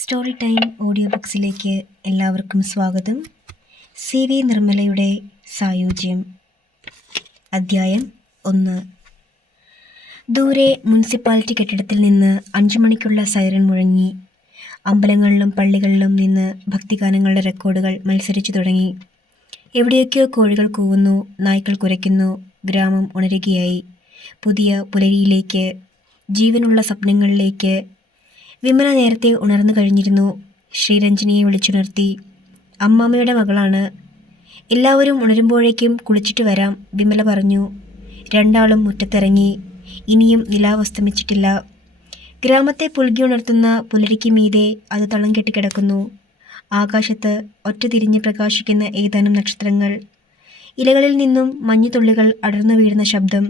Story time audio ബുക്സിലേക്ക് എല്ലാവർക്കും സ്വാഗതം. CV നിർമ്മലയുടെ സായുജ്യം. അധ്യായം 1. ദൂരെ മുനിസിപ്പാലിറ്റി കെട്ടിടത്തിൽ നിന്ന് 5 മണിക്കുള്ള സൈറൻ മുഴങ്ങി. അമ്പലങ്ങളിലും പള്ളികളിലും നിന്ന് ഭക്തിഗാനങ്ങളുടെ റെക്കോർഡുകൾ മത്സരിച്ചു തുടങ്ങി. എവിടെയൊക്കെയോ കോഴികൾ കൂവുന്നു, നായ്ക്കൾ കുരയ്ക്കുന്നു. ഗ്രാമം ഉണരുകയായി. പുതിയ പുലരിയിലേക്ക്, ജീവനുള്ള സ്വപ്നങ്ങളിലേക്ക്. വിമല നേരത്തെ ഉണർന്നു കഴിഞ്ഞിരുന്നു. ശ്രീരഞ്ജനിയെ വിളിച്ചുണർത്തി. അമ്മാമ്മയുടെ മകളാണ്. എല്ലാവരും ഉണരുമ്പോഴേക്കും കുളിച്ചിട്ട് വരാം, വിമല പറഞ്ഞു. രണ്ടാളും മുറ്റത്തിറങ്ങി. ഇനിയും നിലാവ് അസ്തമിച്ചിട്ടില്ല. ഗ്രാമത്തെ പുൽകി ഉണർത്തുന്ന പുലരിക്ക് മീതെ അത് തളം കെട്ടി കിടക്കുന്നു. ആകാശത്ത് ഒറ്റ തിരിഞ്ഞ് പ്രകാശിക്കുന്ന ഏതാനും നക്ഷത്രങ്ങൾ. ഇലകളിൽ നിന്നും മഞ്ഞുതുള്ളികൾ അടർന്നു വീഴുന്ന ശബ്ദം.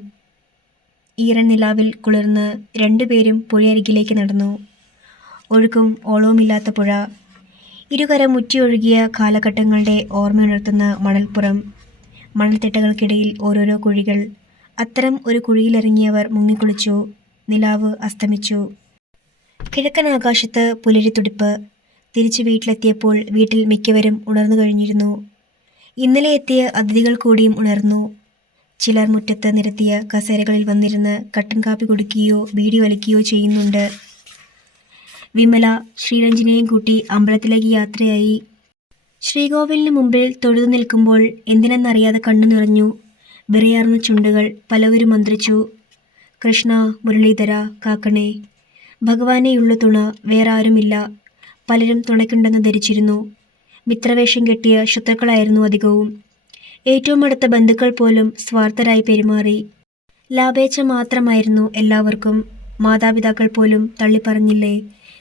ഈറൻ നിലാവിൽ കുളിർന്ന് രണ്ടുപേരും പുഴയരികിലേക്ക് നടന്നു. ഒഴുക്കും ഓളവുമില്ലാത്ത പുഴ. ഇരുകര മുറ്റിയൊഴുകിയ കാലഘട്ടങ്ങളുടെ ഓർമ്മയുണർത്തുന്ന മണൽപ്പുറം. മണൽത്തിട്ടകൾക്കിടയിൽ ഓരോരോ കുഴികൾ. അത്തരം ഒരു കുഴിയിലിറങ്ങിയവർ മുങ്ങിക്കുളിച്ചു. നിലാവ് അസ്തമിച്ചു. കിഴക്കൻ ആകാശത്ത് പുലരിത്തുടിപ്പ്. തിരിച്ചു വീട്ടിലെത്തിയപ്പോൾ വീട്ടിൽ മിക്കവരും ഉണർന്നു കഴിഞ്ഞിരുന്നു. ഇന്നലെ എത്തിയ അതിഥികൾ കൂടിയും ഉണർന്നു. ചിലർ മുറ്റത്ത് നിരത്തിയ കസേരകളിൽ വന്നിരുന്ന് കട്ടൻ കാപ്പി കുടിക്കുകയോ ബീഡി വലിക്കുകയോ ചെയ്യുന്നുണ്ട്. വിമല ശ്രീരഞ്ജനെയും കൂട്ടി അമ്പലത്തിലേക്ക് യാത്രയായി. ശ്രീകോവിലിന് മുമ്പിൽ തൊഴുതു നിൽക്കുമ്പോൾ എന്തിനെന്നറിയാതെ കണ്ണു നിറഞ്ഞു. വിറയാർന്ന ചുണ്ടുകൾ. പലവരും മന്ത്രിച്ചു. കൃഷ്ണ, മുരളീധര, കാക്കണേ. ഭഗവാനെയുള്ളു തുണ, വേറെ ആരുമില്ല. പലരും തുണയ്ക്കുണ്ടെന്ന് ധരിച്ചിരുന്നു. മിത്രവേഷം കെട്ടിയ ശത്രുക്കളായിരുന്നു അധികവും. ഏറ്റവും അടുത്ത ബന്ധുക്കൾ പോലും സ്വാർത്ഥരായി പെരുമാറി. ലാഭേച്ഛ മാത്രമായിരുന്നു എല്ലാവർക്കും. മാതാപിതാക്കൾ പോലും തള്ളിപ്പറഞ്ഞില്ലേ.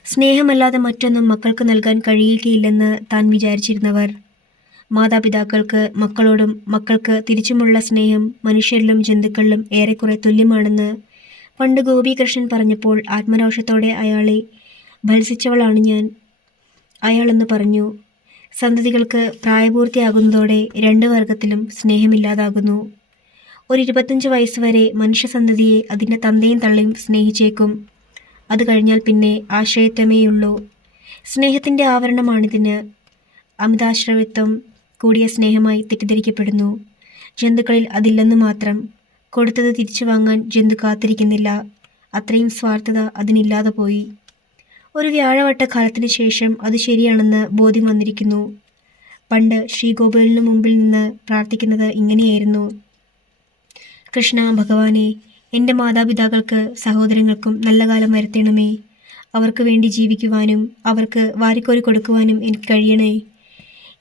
സ്നേഹമല്ലാതെ മറ്റൊന്നും മക്കൾക്ക് നൽകാൻ കഴിയുകയില്ലെന്ന് താൻ വിചാരിച്ചിരുന്നവർ. മാതാപിതാക്കൾക്ക് മക്കളോടും മക്കൾക്ക് തിരിച്ചുമുള്ള സ്നേഹം മനുഷ്യരിലും ജന്തുക്കളിലും ഏറെക്കുറെ തുല്യമാണെന്ന് പണ്ട് ഗോപികൃഷ്ണൻ പറഞ്ഞപ്പോൾ ആത്മരോഷത്തോടെ അയാളെ ഭത്സിച്ചവളാണ് ഞാൻ. അയാളെന്ന് പറഞ്ഞു. സന്തതികൾക്ക് പ്രായപൂർത്തിയാകുന്നതോടെ രണ്ട് വർഗത്തിലും സ്നേഹമില്ലാതാകുന്നു. ഒരു 25 വയസ്സുവരെ മനുഷ്യസന്തതിയെ അതിൻ്റെ തന്തയും തള്ളയും സ്നേഹിച്ചേക്കും. അത് കഴിഞ്ഞാൽ പിന്നെ ആശ്രയത്വമേയുള്ളൂ. സ്നേഹത്തിൻ്റെ ആവരണമാണിതിന്. അമിതാശ്രയത്വം കൂടിയ സ്നേഹമായി തെറ്റിദ്ധരിക്കപ്പെടുന്നു. ജന്തുക്കളിൽ അതില്ലെന്ന് മാത്രം. കൊടുത്തത് തിരിച്ചു വാങ്ങാൻ ജന്തു കാത്തിരിക്കുന്നില്ല. അത്രയും സ്വാർത്ഥത അതിനില്ലാതെ പോയി. ഒരു വ്യാഴവട്ട കാലത്തിന് ശേഷം അത് ശരിയാണെന്ന് ബോധ്യം വന്നിരിക്കുന്നു. പണ്ട് ശ്രീകോവിലിന് മുമ്പിൽ നിന്ന് പ്രാർത്ഥിക്കുന്നത് ഇങ്ങനെയായിരുന്നു. കൃഷ്ണ ഭഗവാനെ, എൻ്റെ മാതാപിതാക്കൾക്ക് സഹോദരങ്ങൾക്കും നല്ല കാലം വരുത്തണമേ. അവർക്ക് വേണ്ടി ജീവിക്കുവാനും അവർക്ക് വാരിക്കോരി കൊടുക്കുവാനും എനിക്ക് കഴിയണേ.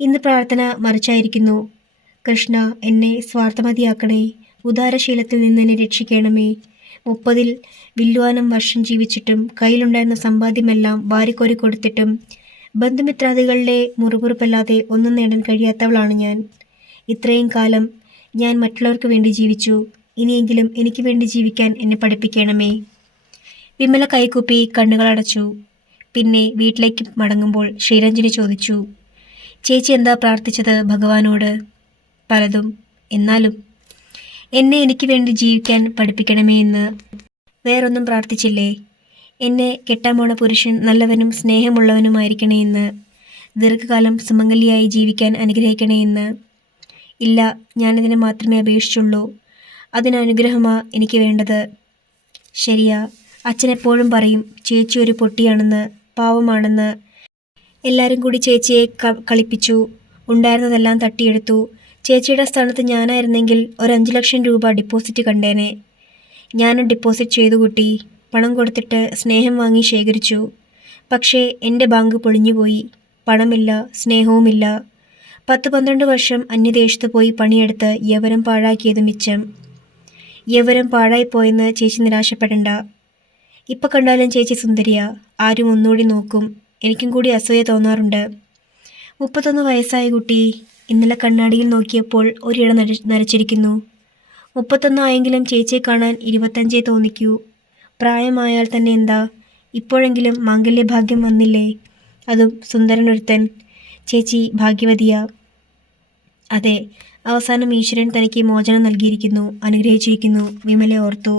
ഇന്ന് പ്രാർത്ഥന മറിച്ചായിരിക്കുന്നു. കൃഷ്ണ, എന്നെ സ്വാർത്ഥമതിയാക്കണേ. ഉദാരശീലത്തിൽ നിന്ന് എന്നെ രക്ഷിക്കണമേ. 30-ൽ വില്ലുവാനം വർഷം ജീവിച്ചിട്ടും കയ്യിലുണ്ടായിരുന്ന സമ്പാദ്യമെല്ലാം വാരിക്കോരി കൊടുത്തിട്ടും ബന്ധുമിത്രാദികളുടെ മുറുപുറുപ്പല്ലാതെ ഒന്നും നേടാൻ കഴിയാത്തവളാണ് ഞാൻ. ഇത്രയും കാലം ഞാൻ മറ്റുള്ളവർക്ക് വേണ്ടി ജീവിച്ചു. ഇനിയെങ്കിലും എനിക്ക് വേണ്ടി ജീവിക്കാൻ എന്നെ പഠിപ്പിക്കണമേ. വിമല കൈകൂപ്പി കണ്ണുകളടച്ചു. പിന്നെ വീട്ടിലേക്ക് മടങ്ങുമ്പോൾ ശ്രീരഞ്ജനി ചോദിച്ചു, ചേച്ചി എന്താ പ്രാർത്ഥിച്ചത് ഭഗവാനോട്? പലതും. എന്നാലും എന്നെ എനിക്ക് വേണ്ടി ജീവിക്കാൻ പഠിപ്പിക്കണമേ എന്ന്. വേറൊന്നും പ്രാർത്ഥിച്ചില്ലേ? എന്നെ കെട്ടാൻ പോണ പുരുഷൻ നല്ലവനും സ്നേഹമുള്ളവനുമായിരിക്കണേ എന്ന്. ദീർഘകാലം സുമംഗലിയായി ജീവിക്കാൻ അനുഗ്രഹിക്കണേ എന്ന്. ഇല്ല, ഞാനിതിനെ മാത്രമേ അപേക്ഷിച്ചുള്ളൂ. അതിനനുഗ്രഹമാ എനിക്ക് വേണ്ടത്. ശരിയാ, അച്ഛനെപ്പോഴും പറയും ചേച്ചി ഒരു പൊട്ടിയാണെന്ന്, പാവമാണെന്ന്. എല്ലാവരും കൂടി ചേച്ചിയെ കളിപ്പിച്ചു. ഉണ്ടായിരുന്നതെല്ലാം തട്ടിയെടുത്തു. ചേച്ചിയുടെ സ്ഥാനത്ത് ഞാനായിരുന്നെങ്കിൽ ഒരു 5 ലക്ഷം രൂപ ഡിപ്പോസിറ്റ് കണ്ടേനെ. ഞാനും ഡിപ്പോസിറ്റ് ചെയ്തു കുട്ടി. പണം കൊടുത്തിട്ട് സ്നേഹം വാങ്ങി ശേഖരിച്ചു. പക്ഷേ എൻ്റെ ബാങ്ക് പൊളിഞ്ഞുപോയി. പണമില്ല, സ്നേഹവുമില്ല. 10-12 വർഷം അന്യദേശത്ത് പോയി പണിയെടുത്ത് യൗവനം പാഴാക്കിയത് മിച്ചം. യൗവനം പാഴായിപ്പോയെന്ന് ചേച്ചി നിരാശപ്പെടണ്ട. ഇപ്പം കണ്ടാലും ചേച്ചി സുന്ദരിയാ. ആരും ഒന്നുകൂടി നോക്കും. എനിക്കും കൂടി അസൂയ തോന്നാറുണ്ട്. 31 വയസ്സായ കുട്ടി. ഇന്നലെ കണ്ണാടിയിൽ നോക്കിയപ്പോൾ ഒരിട നരച്ചിരിക്കുന്നു. 31 ആയെങ്കിലും ചേച്ചിയെ കാണാൻ 25 തോന്നിക്കൂ. പ്രായമായാൽ തന്നെ എന്താ, ഇപ്പോഴെങ്കിലും മാംഗല്യഭാഗ്യം വന്നില്ലേ, അതും സുന്ദരനൊരുത്തൻ. ചേച്ചി ഭാഗ്യവതിയാ. അതെ, അവസാനം ഈശ്വരൻ തനിക്ക് മോചനം നൽകിയിരിക്കുന്നു, അനുഗ്രഹിച്ചിരിക്കുന്നു. വിമല ഓർത്തു.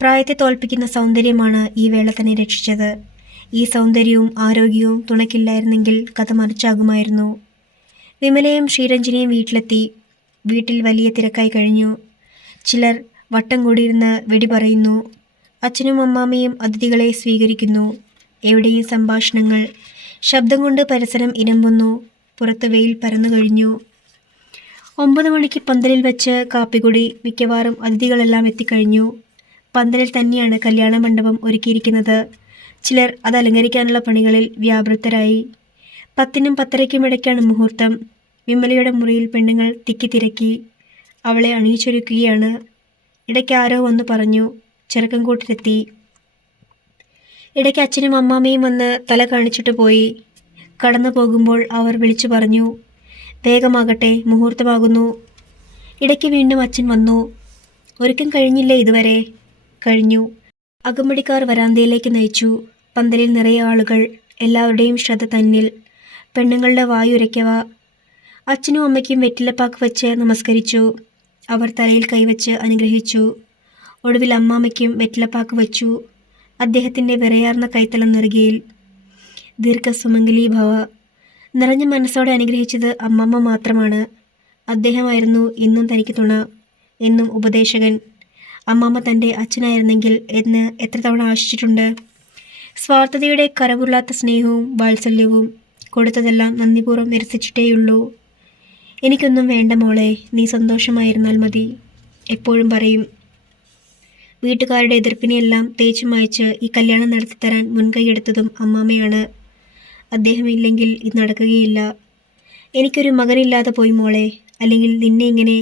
പ്രായത്തെ തോൽപ്പിക്കുന്ന സൗന്ദര്യമാണ് ഈ വേള തന്നെ രക്ഷിച്ചത്. ഈ സൗന്ദര്യവും ആരോഗ്യവും തുണയ്ക്കില്ലായിരുന്നെങ്കിൽ കഥ മറിച്ചാകുമായിരുന്നു. വിമലയും ശ്രീരഞ്ജനിയും വീട്ടിലെത്തി. വീട്ടിൽ വലിയ തിരക്കായി കഴിഞ്ഞു. ചിലർ വട്ടം കൂടിയിരുന്ന് വെടി പറയുന്നു. അച്ഛനും അമ്മാമ്മയും അതിഥികളെ സ്വീകരിക്കുന്നു. എവിടെയും സംഭാഷണങ്ങൾ. ശബ്ദം കൊണ്ട് പരിസരം ഇരമ്പുന്നു. പുറത്ത് വെയിൽ പരന്നു കഴിഞ്ഞു. 9 മണിക്ക് പന്തലിൽ വെച്ച് കാപ്പികുടി. മിക്കവാറും അതിഥികളെല്ലാം എത്തിക്കഴിഞ്ഞു. പന്തലിൽ തന്നെയാണ് കല്യാണ മണ്ഡപം ഒരുക്കിയിരിക്കുന്നത്. ചിലർ അത് അലങ്കരിക്കാനുള്ള പണികളിൽ വ്യാപൃതരായി. 10-നും 10:30-ക്കും ഇടയ്ക്കാണ് മുഹൂർത്തം. വിമലയുടെ മുറിയിൽ പെണ്ണുങ്ങൾ തിക്കി അവളെ അണിയിച്ചൊരുക്കുകയാണ്. ഇടയ്ക്ക് ആരോ വന്ന് പറഞ്ഞു. ചെറുക്കം കൂട്ടിലെത്തി. ഇടയ്ക്ക് അച്ഛനും അമ്മാമ്മയും വന്ന് തല കാണിച്ചിട്ട് പോയി. കടന്നു പോകുമ്പോൾ അവർ വിളിച്ചു പറഞ്ഞു, വേഗമാകട്ടെ, മുഹൂർത്തമാകുന്നു. ഇടയ്ക്ക് വീണ്ടും അച്ഛൻ വന്നു. ഒരുക്കം കഴിഞ്ഞില്ലേ ഇതുവരെ? കഴിഞ്ഞു. അകമ്പടിക്കാർ വരാന്തയിലേക്ക് നയിച്ചു. പന്തലിൽ നിറയെ ആളുകൾ. എല്ലാവരുടെയും ശ്രദ്ധ തന്നിൽ. പെണ്ണുങ്ങളുടെ വായുരയ്ക്കവ. അച്ഛനും അമ്മയ്ക്കും വെറ്റിലപ്പാക്ക് വെച്ച് നമസ്കരിച്ചു. അവർ തലയിൽ കൈവച്ച് അനുഗ്രഹിച്ചു. ഒടുവിൽ അമ്മാമ്മയ്ക്കും വെറ്റിലപ്പാക്ക് വച്ചു. അദ്ദേഹത്തിൻ്റെ വിറയാർന്ന കൈത്തലം നെറുകയിൽ. ദീർഘസുമംഗലി ഭവ. നിറഞ്ഞ മനസ്സോടെ അനുഗ്രഹിച്ചത് അമ്മമ്മ മാത്രമാണ്. അദ്ദേഹമായിരുന്നു എന്നും തനിക്ക് തുണ, എന്നും ഉപദേശകൻ. അമ്മമ്മ തൻ്റെ അച്ഛനായിരുന്നെങ്കിൽ എന്ന് എത്ര തവണ ആശിച്ചിട്ടുണ്ട്. സ്വാർത്ഥതയുടെ കരപുരുളാത്ത സ്നേഹവും വാത്സല്യവും. കൊടുത്തതെല്ലാം നന്ദിപൂർവ്വം നിരസിച്ചിട്ടേയുള്ളൂ. എനിക്കൊന്നും വേണ്ട മോളെ, നീ സന്തോഷമായിരുന്നാൽ മതി. എപ്പോഴും പറയും. വീട്ടുകാരുടെ എതിർപ്പിനെയെല്ലാം തേച്ചു മായ്ച്ച് ഈ കല്യാണം നടത്തിത്തരാൻ മുൻകൈയെടുത്തതും അമ്മാമ്മയാണ്. അദ്ദേഹമില്ലെങ്കിൽ ഇത് നടക്കുകയില്ല. എനിക്കൊരു മകനില്ലാതെ പോയി മോളെ, അല്ലെങ്കിൽ നിന്നെ ഇങ്ങനെ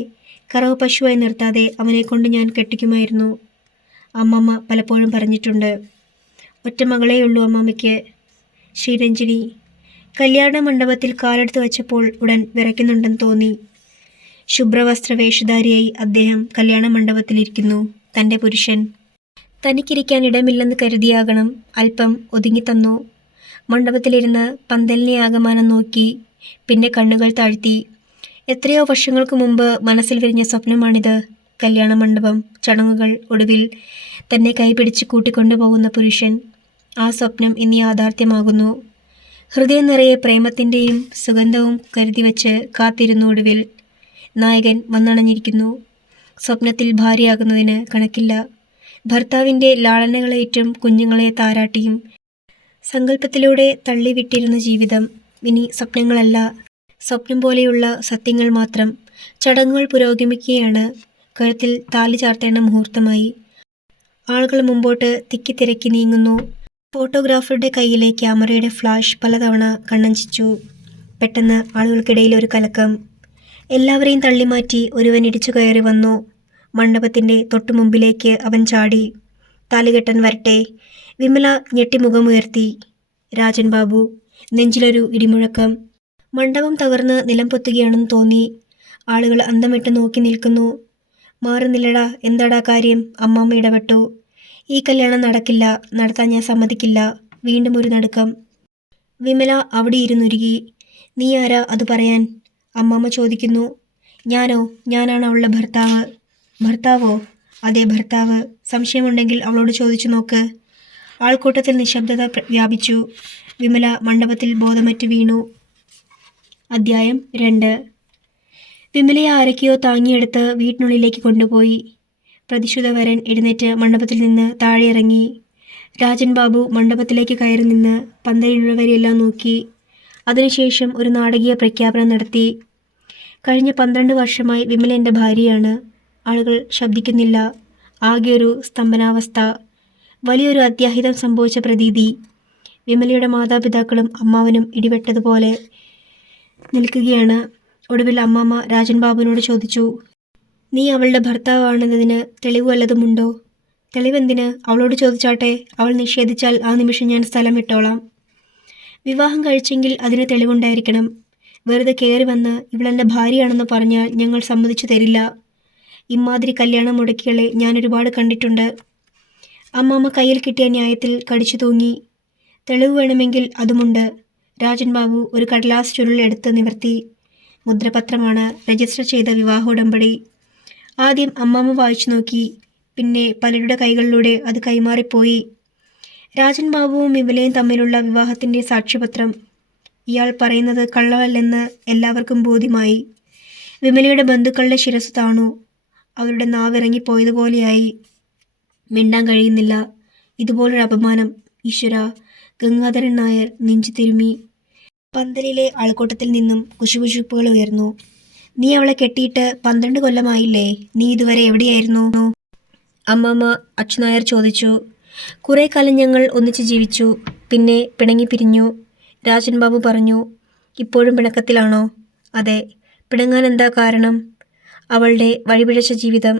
കറവ പശുവായി നിർത്താതെ അവനെക്കൊണ്ട് ഞാൻ കെട്ടിക്കുമായിരുന്നു. അമ്മമ്മ പലപ്പോഴും പറഞ്ഞിട്ടുണ്ട്. ഒറ്റ മകളേയുള്ളൂ അമ്മാമ്മയ്ക്ക്, ശ്രീരഞ്ജിനി. കല്യാണ മണ്ഡപത്തിൽ കാലെടുത്ത് വച്ചപ്പോൾ ഉടൻ വിറയ്ക്കുന്നുണ്ടെന്ന് തോന്നി. ശുഭ്രവസ്ത്ര വേഷധാരിയായി അദ്ദേഹം കല്യാണ മണ്ഡപത്തിലിരിക്കുന്നു. തൻ്റെ പുരുഷൻ. തനിക്കിരിക്കാൻ ഇടമില്ലെന്ന് കരുതിയാകണം അല്പം ഒതുങ്ങിത്തന്നു. മണ്ഡപത്തിലിരുന്ന് പന്തലിനെ ആകമാനം നോക്കി. പിന്നെ കണ്ണുകൾ താഴ്ത്തി. എത്രയോ വർഷങ്ങൾക്ക് മുമ്പ് മനസ്സിൽ വിരിഞ്ഞ സ്വപ്നമാണിത്. കല്യാണ മണ്ഡപം, ചടങ്ങുകൾ, ഒടുവിൽ തന്നെ കൈപിടിച്ച് കൂട്ടിക്കൊണ്ടുപോകുന്ന പുരുഷൻ. ആ സ്വപ്നം ഇനി യാഥാർത്ഥ്യമാകുന്നു. ഹൃദയം നിറയെ പ്രേമത്തിൻ്റെയും സുഗന്ധവും കരുതിവെച്ച് കാത്തിരുന്നു. ഒടുവിൽ നായകൻ വന്നണഞ്ഞിരിക്കുന്നു. സ്വപ്നത്തിൽ ഭാര്യയാകുന്നതിന് കണക്കില്ല. ഭർത്താവിൻ്റെ ലാളനകളേറ്റും കുഞ്ഞുങ്ങളെ താരാട്ടിയും സങ്കല്പത്തിലൂടെ തള്ളിവിട്ടിരുന്ന ജീവിതം ഇനി സ്വപ്നങ്ങളല്ല, സ്വപ്നം പോലെയുള്ള സത്യങ്ങൾ മാത്രം. ചടങ്ങുകൾ പുരോഗമിക്കുകയാണ്. കഴുത്തിൽ താലി ചാർത്തേണ്ട മുഹൂർത്തമായി. ആളുകൾ മുമ്പോട്ട് തിക്കിത്തിരക്കി നീങ്ങുന്നു. ഫോട്ടോഗ്രാഫറുടെ കയ്യിലെ ക്യാമറയുടെ ഫ്ലാഷ് പലതവണ കണ്ണഞ്ചിച്ചു. പെട്ടെന്ന് ആളുകൾക്കിടയിൽ ഒരു കലക്കം. എല്ലാവരെയും തള്ളിമാറ്റി ഒരുവൻ ഇടിച്ചു കയറി വന്നു. മണ്ഡപത്തിൻ്റെ തൊട്ടുമുമ്പിലേക്ക് അവൻ ചാടി. താലികെട്ടൻ വരട്ടെ. വിമല ഞെട്ടി മുഖമുയർത്തി. രാജൻ ബാബു. നെഞ്ചിലൊരു ഇടിമുഴക്കം. മണ്ഡപം തകർന്ന് നിലം പൊത്തുകയാണെന്ന് തോന്നി. ആളുകൾ അന്തമിട്ട് നോക്കി നിൽക്കുന്നു. മാറി നില്ലടാ, എന്താടാ കാര്യം? അമ്മാമ്മ ഇടപെട്ടു. ഈ കല്യാണം നടക്കില്ല, നടത്താൻ ഞാൻ സമ്മതിക്കില്ല. വീണ്ടും ഒരു നടുക്കം. വിമല അവിടെ ഇരുന്നുരുകി. നീ ആരാ അത് പറയാൻ? അമ്മാമ്മ ചോദിക്കുന്നു. ഞാനോ? ഞാനാണ് അവളുടെ ഭർത്താവ്. ഭർത്താവോ? അതെ, ഭർത്താവ്. സംശയമുണ്ടെങ്കിൽ അവളോട് ചോദിച്ചു നോക്ക്. ആൾക്കൂട്ടത്തിൽ നിശബ്ദത വ്യാപിച്ചു. വിമല മണ്ഡപത്തിൽ ബോധമറ്റ് വീണു. അധ്യായം 2. വിമലയെ ആരൊക്കെയോ താങ്ങിയെടുത്ത് വീട്ടിനുള്ളിലേക്ക് കൊണ്ടുപോയി. പ്രതിശുദ്ധവരൻ എഴുന്നേറ്റ് മണ്ഡപത്തിൽ നിന്ന് താഴെ ഇറങ്ങി. രാജൻ ബാബു മണ്ഡപത്തിലേക്ക് കയറി നിന്ന് പന്തലിലുള്ളവരെല്ലാം നോക്കി. അതിനുശേഷം ഒരു നാടകീയ പ്രഖ്യാപനം നടത്തി. കഴിഞ്ഞ 12 വർഷമായി വിമല എൻ്റെ ഭാര്യയാണ്. ആളുകൾ ശബ്ദിക്കുന്നില്ല. ആകെ ഒരു സ്തംഭനാവസ്ഥ. വലിയൊരു അത്യാഹിതം സംഭവിച്ച പ്രതീതി. വിമലയുടെ മാതാപിതാക്കളും അമ്മാവനും ഇടിവെട്ടതുപോലെ നിൽക്കുകയാണ്. ഒടുവിൽ അമ്മാമ്മ രാജൻ ബാബുവിനോട് ചോദിച്ചു, നീ അവളുടെ ഭർത്താവാണെന്നതിന് തെളിവ് വല്ലതുമുണ്ടോ? തെളിവെന്തിന്? അവളോട് ചോദിച്ചാട്ടെ. അവൾ നിഷേധിച്ചാൽ ആ നിമിഷം ഞാൻ സ്ഥലം വിട്ടോളാം. വിവാഹം കഴിച്ചെങ്കിൽ അതിന് തെളിവുണ്ടായിരിക്കണം. വെറുതെ കയറി വന്ന് ഇവളെൻ്റെ ഭാര്യയാണെന്ന് പറഞ്ഞാൽ ഞങ്ങൾ സമ്മതിച്ചു തരില്ല. ഇമ്മാതിരി കല്യാണം മുടക്കികളെ ഞാൻ ഒരുപാട് കണ്ടിട്ടുണ്ട്. അമ്മാമ്മ കയ്യിൽ കിട്ടിയ ന്യായത്തിൽ കടിച്ചു തൂങ്ങി. തെളിവ് വേണമെങ്കിൽ അതുമുണ്ട്. രാജൻ ബാബു ഒരു കടലാസ് ചുരുൾ എടുത്ത് നിവർത്തി. മുദ്രപത്രമാണ്, രജിസ്റ്റർ ചെയ്ത വിവാഹ ഉടമ്പടി. ആദ്യം അമ്മാമ്മ വായിച്ചു നോക്കി. പിന്നെ പലരുടെ കൈകളിലൂടെ അത് കൈമാറിപ്പോയി. രാജൻ ബാബുവും വിമലയും തമ്മിലുള്ള വിവാഹത്തിൻ്റെ സാക്ഷ്യപത്രം. ഇയാൾ പറയുന്നത് കള്ളമല്ലെന്ന് എല്ലാവർക്കും ബോധ്യമായി. വിമലയുടെ ബന്ധുക്കളുടെ ശിരസ് താണു. അവരുടെ നാവിറങ്ങിപ്പോയതുപോലെയായി. മിണ്ടാൻ കഴിയുന്നില്ല. ഇതുപോലൊരു അപമാനം. ഈശ്വര! ഗംഗാധരൻ നായർ നെഞ്ചു തിരുമ്മി. പന്തലിലെ ആൾക്കൂട്ടത്തിൽ നിന്നും കുശുകുശുപ്പുകൾ ഉയർന്നു. നീ അവളെ കെട്ടിയിട്ട് 12 കൊല്ലമായില്ലേ? നീ ഇതുവരെ എവിടെയായിരുന്നു? അമ്മാമ്മ അച്യുനായർ ചോദിച്ചു. കുറേ കാലം ഞങ്ങൾ ഒന്നിച്ച് ജീവിച്ചു. പിന്നെ പിണങ്ങി പിരിഞ്ഞു. രാജൻ ബാബു പറഞ്ഞു. ഇപ്പോഴും പിണക്കത്തിലാണോ? അതെ. പിണങ്ങാൻ എന്താ കാരണം? അവളുടെ വഴിപിഴച്ച ജീവിതം,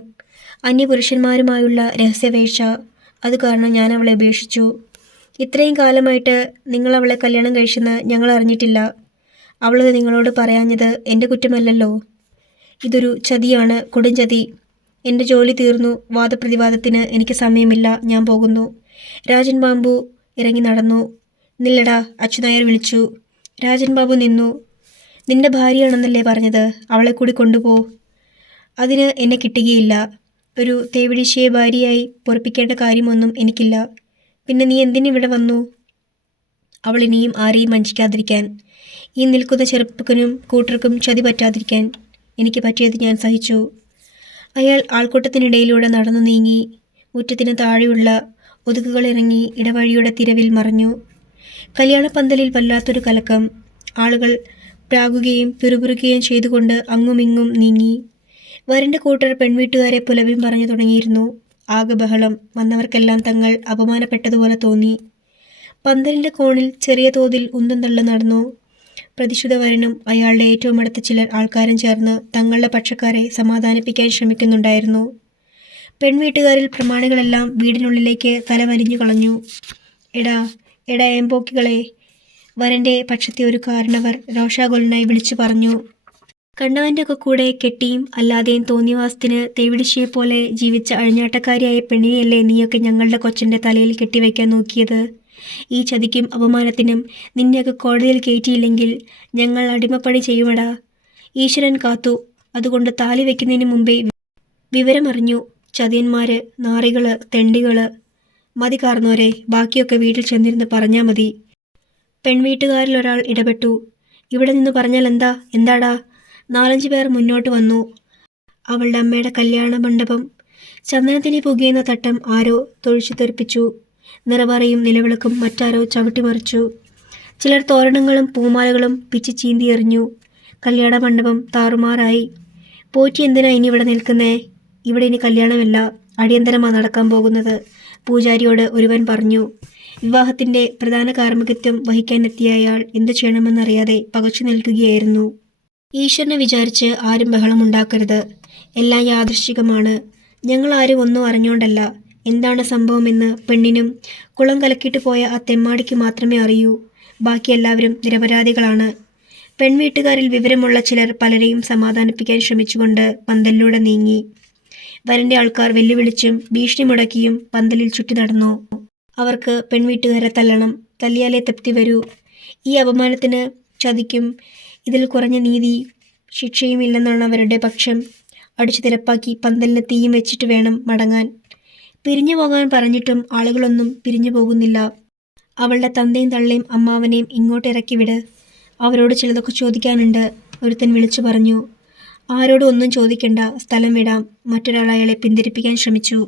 അന്യപുരുഷന്മാരുമായുള്ള രഹസ്യവേഴ്ച. അത് കാരണം ഞാൻ അവളെ ഉപേക്ഷിച്ചു. ഇത്രയും കാലമായിട്ട് നിങ്ങൾ അവളെ കല്യാണം കഴിച്ചെന്ന് ഞങ്ങൾ അറിഞ്ഞിട്ടില്ല. അവളത് നിങ്ങളോട് പറയാഞ്ഞത് എൻ്റെ കുറ്റമല്ലല്ലോ. ഇതൊരു ചതിയാണ്, കൊടുംചതി. എൻ്റെ ജോലി തീർന്നു. വാദപ്രതിവാദത്തിന് എനിക്ക് സമയമില്ല. ഞാൻ പോകുന്നു. രാജൻ ബാബു ഇറങ്ങി നടന്നു. നില്ലടാ, അച്യുനായർ വിളിച്ചു. രാജൻ ബാബു നിന്നു. നിന്റെ ഭാര്യയാണെന്നല്ലേ പറഞ്ഞത്? അവളെ കൂടി കൊണ്ടുപോ. അതിന് എന്നെ കിട്ടുകയില്ല. ഒരു തേവിടിശയെ ഭാര്യയായി പൊറപ്പിക്കേണ്ട കാര്യമൊന്നും എനിക്കില്ല. പിന്നെ നീ എന്തിനിവിടെ വന്നു? അവൾ ഇനിയും ആരെയും വഞ്ചിക്കാതിരിക്കാൻ, ഈ നിൽക്കുന്ന ചെറുപ്പക്കനും കൂട്ടർക്കും ചതി പറ്റാതിരിക്കാൻ. എനിക്ക് പറ്റിയത് ഞാൻ സഹിച്ചു. അയാൾ ആൾക്കൂട്ടത്തിനിടയിലൂടെ നടന്നു നീങ്ങി. മുറ്റത്തിന് താഴെയുള്ള ഒതുക്കുകളിറങ്ങി ഇടവഴിയുടെ തിരവിൽ മറഞ്ഞു. കല്യാണപ്പന്തലിൽ വല്ലാത്തൊരു കലക്കം. ആളുകൾ പ്രാകുകയും പിറുപിറുക്കുകയും ചെയ്തുകൊണ്ട് അങ്ങുമിങ്ങും നീങ്ങി. വരൻ്റെ കൂട്ടർ പെൺവീട്ടുകാരെ പുലവിയും പറഞ്ഞു തുടങ്ങിയിരുന്നു. ആകെ ബഹളം. വന്നവർക്കെല്ലാം തങ്ങൾ അപമാനപ്പെട്ടതുപോലെ തോന്നി. പന്തലിൻ്റെ കോണിൽ ചെറിയ തോതിൽ ഉന്തും തള്ളും നടന്നു. പ്രതിശുദ്ധ വരനും അയാളുടെ ഏറ്റവും അടുത്ത ചിലർ ആൾക്കാരും ചേർന്ന് തങ്ങളുടെ പക്ഷക്കാരെ സമാധാനിപ്പിക്കാൻ ശ്രമിക്കുന്നുണ്ടായിരുന്നു. പെൺവീട്ടുകാരിൽ പ്രമാണികളെല്ലാം വീടിനുള്ളിലേക്ക് തല വലിഞ്ഞു കളഞ്ഞു. എടാ എടാ ഏമ്പോക്കികളെ! വരൻ്റെ പക്ഷത്തെ ഒരു കാരണവർ രോഷാകുലനായി വിളിച്ചു പറഞ്ഞു. കണ്ടവൻ്റെ ഒക്കെ കൂടെ കെട്ടിയും അല്ലാതെയും തോന്നിവാസത്തിന് തേവിടിശയെപ്പോലെ ജീവിച്ച അഴിഞ്ഞാട്ടക്കാരിയായ പെണ്ണിനെയല്ലേ നീയൊക്കെ ഞങ്ങളുടെ കൊച്ചൻ്റെ തലയിൽ കെട്ടിവെക്കാൻ നോക്കിയത്? ഈ ചതിക്കും അപമാനത്തിനും നിന്നെയൊക്കെ കോടതിയിൽ കയറ്റിയില്ലെങ്കിൽ ഞങ്ങൾ അടിമപ്പണി ചെയ്യുമടാ. ഈശ്വരൻ കാത്തു. അതുകൊണ്ട് താലി വയ്ക്കുന്നതിന് മുമ്പേ വിവരമറിഞ്ഞു. ചതിയന്മാര്, നാറികള്, തെണ്ടികള്. മതി കാർന്നോരെ, ബാക്കിയൊക്കെ വീട്ടിൽ ചെന്നിരുന്ന് പറഞ്ഞാൽ മതി. പെൺവീട്ടുകാരിലൊരാൾ ഇടപെട്ടു. ഇവിടെ നിന്ന് പറഞ്ഞാൽ എന്താടാ? 4-5 പേർ മുന്നോട്ട് വന്നു. അവളുടെ അമ്മയുടെ കല്യാണ മണ്ഡപം. ചന്ദനത്തിനി പുകയുന്ന തട്ടം ആരോ തൊഴിച്ചു തെറിപ്പിച്ചു. നിറവറയും നിലവിളക്കും മറ്റാരോ ചവിട്ടിമറിച്ചു. ചിലർ തോരണങ്ങളും പൂമാലകളും പിച്ച് ചീന്തി എറിഞ്ഞു. കല്യാണ മണ്ഡപം താറുമാറായി. പോറ്റി എന്തിനാ ഇനി ഇവിടെ നിൽക്കുന്നേ? ഇവിടെ ഇനി കല്യാണമല്ല, അടിയന്തരമാണ് നടക്കാൻ പോകുന്നത്, പൂജാരിയോട് ഒരുവൻ പറഞ്ഞു. വിവാഹത്തിൻ്റെ പ്രധാന കാർമ്മികത്വം വഹിക്കാനെത്തിയ അയാൾ എന്തു ചെയ്യണമെന്നറിയാതെ പകച്ചു നിൽക്കുകയായിരുന്നു. ഈശ്വരനെ വിചാരിച്ച് ആരും ബഹളമുണ്ടാക്കരുത്. എല്ലാം യാദൃശ്ചികമാണ്. ഞങ്ങളാരും ഒന്നും അറിഞ്ഞോണ്ടല്ല. എന്താണ് സംഭവമെന്ന് പെണ്ണിനും കുളം കലക്കിയിട്ട് പോയ ആ തെമ്മാടിക്ക് മാത്രമേ അറിയൂ. ബാക്കി എല്ലാവരും നിരപരാധികളാണ്. പെൺവീട്ടുകാരിൽ വിവരമുള്ള ചിലർ പലരെയും സമാധാനിപ്പിക്കാൻ ശ്രമിച്ചുകൊണ്ട് പന്തലിലൂടെ നീങ്ങി. വരൻ്റെ ആൾക്കാർ വെല്ലുവിളിച്ചും ഭീഷണി മുടക്കിയും പന്തലിൽ ചുറ്റി നടന്നു. അവർക്ക് പെൺവീട്ടുകാരെ തല്ലണം, തല്ലിയാലേ തൃപ്തി വരൂ. ഈ അപമാനത്തിന് ചതിക്കും ഇതിൽ കുറഞ്ഞ നീതി ശിക്ഷയും ഇല്ലെന്നാണ് അവരുടെ പക്ഷം. അടിച്ചു തിരപ്പാക്കി പന്തലിന് തീയും വെച്ചിട്ട് വേണം മടങ്ങാൻ. പിരിഞ്ഞു പോകാൻ പറഞ്ഞിട്ടും ആളുകളൊന്നും പിരിഞ്ഞു പോകുന്നില്ല. അവളുടെ തന്തയും തള്ളയും അമ്മാവനെയും ഇങ്ങോട്ട് ഇറക്കി വിട്. അവരോട് ചിലതൊക്കെ ചോദിക്കാനുണ്ട്, ഒരുത്തൻ വിളിച്ചു പറഞ്ഞു. ആരോടും ഒന്നും ചോദിക്കണ്ട, സ്ഥലം വിടാം. മറ്റൊരാൾ അയാളെ പിന്തിരിപ്പിക്കാൻ ശ്രമിച്ചു.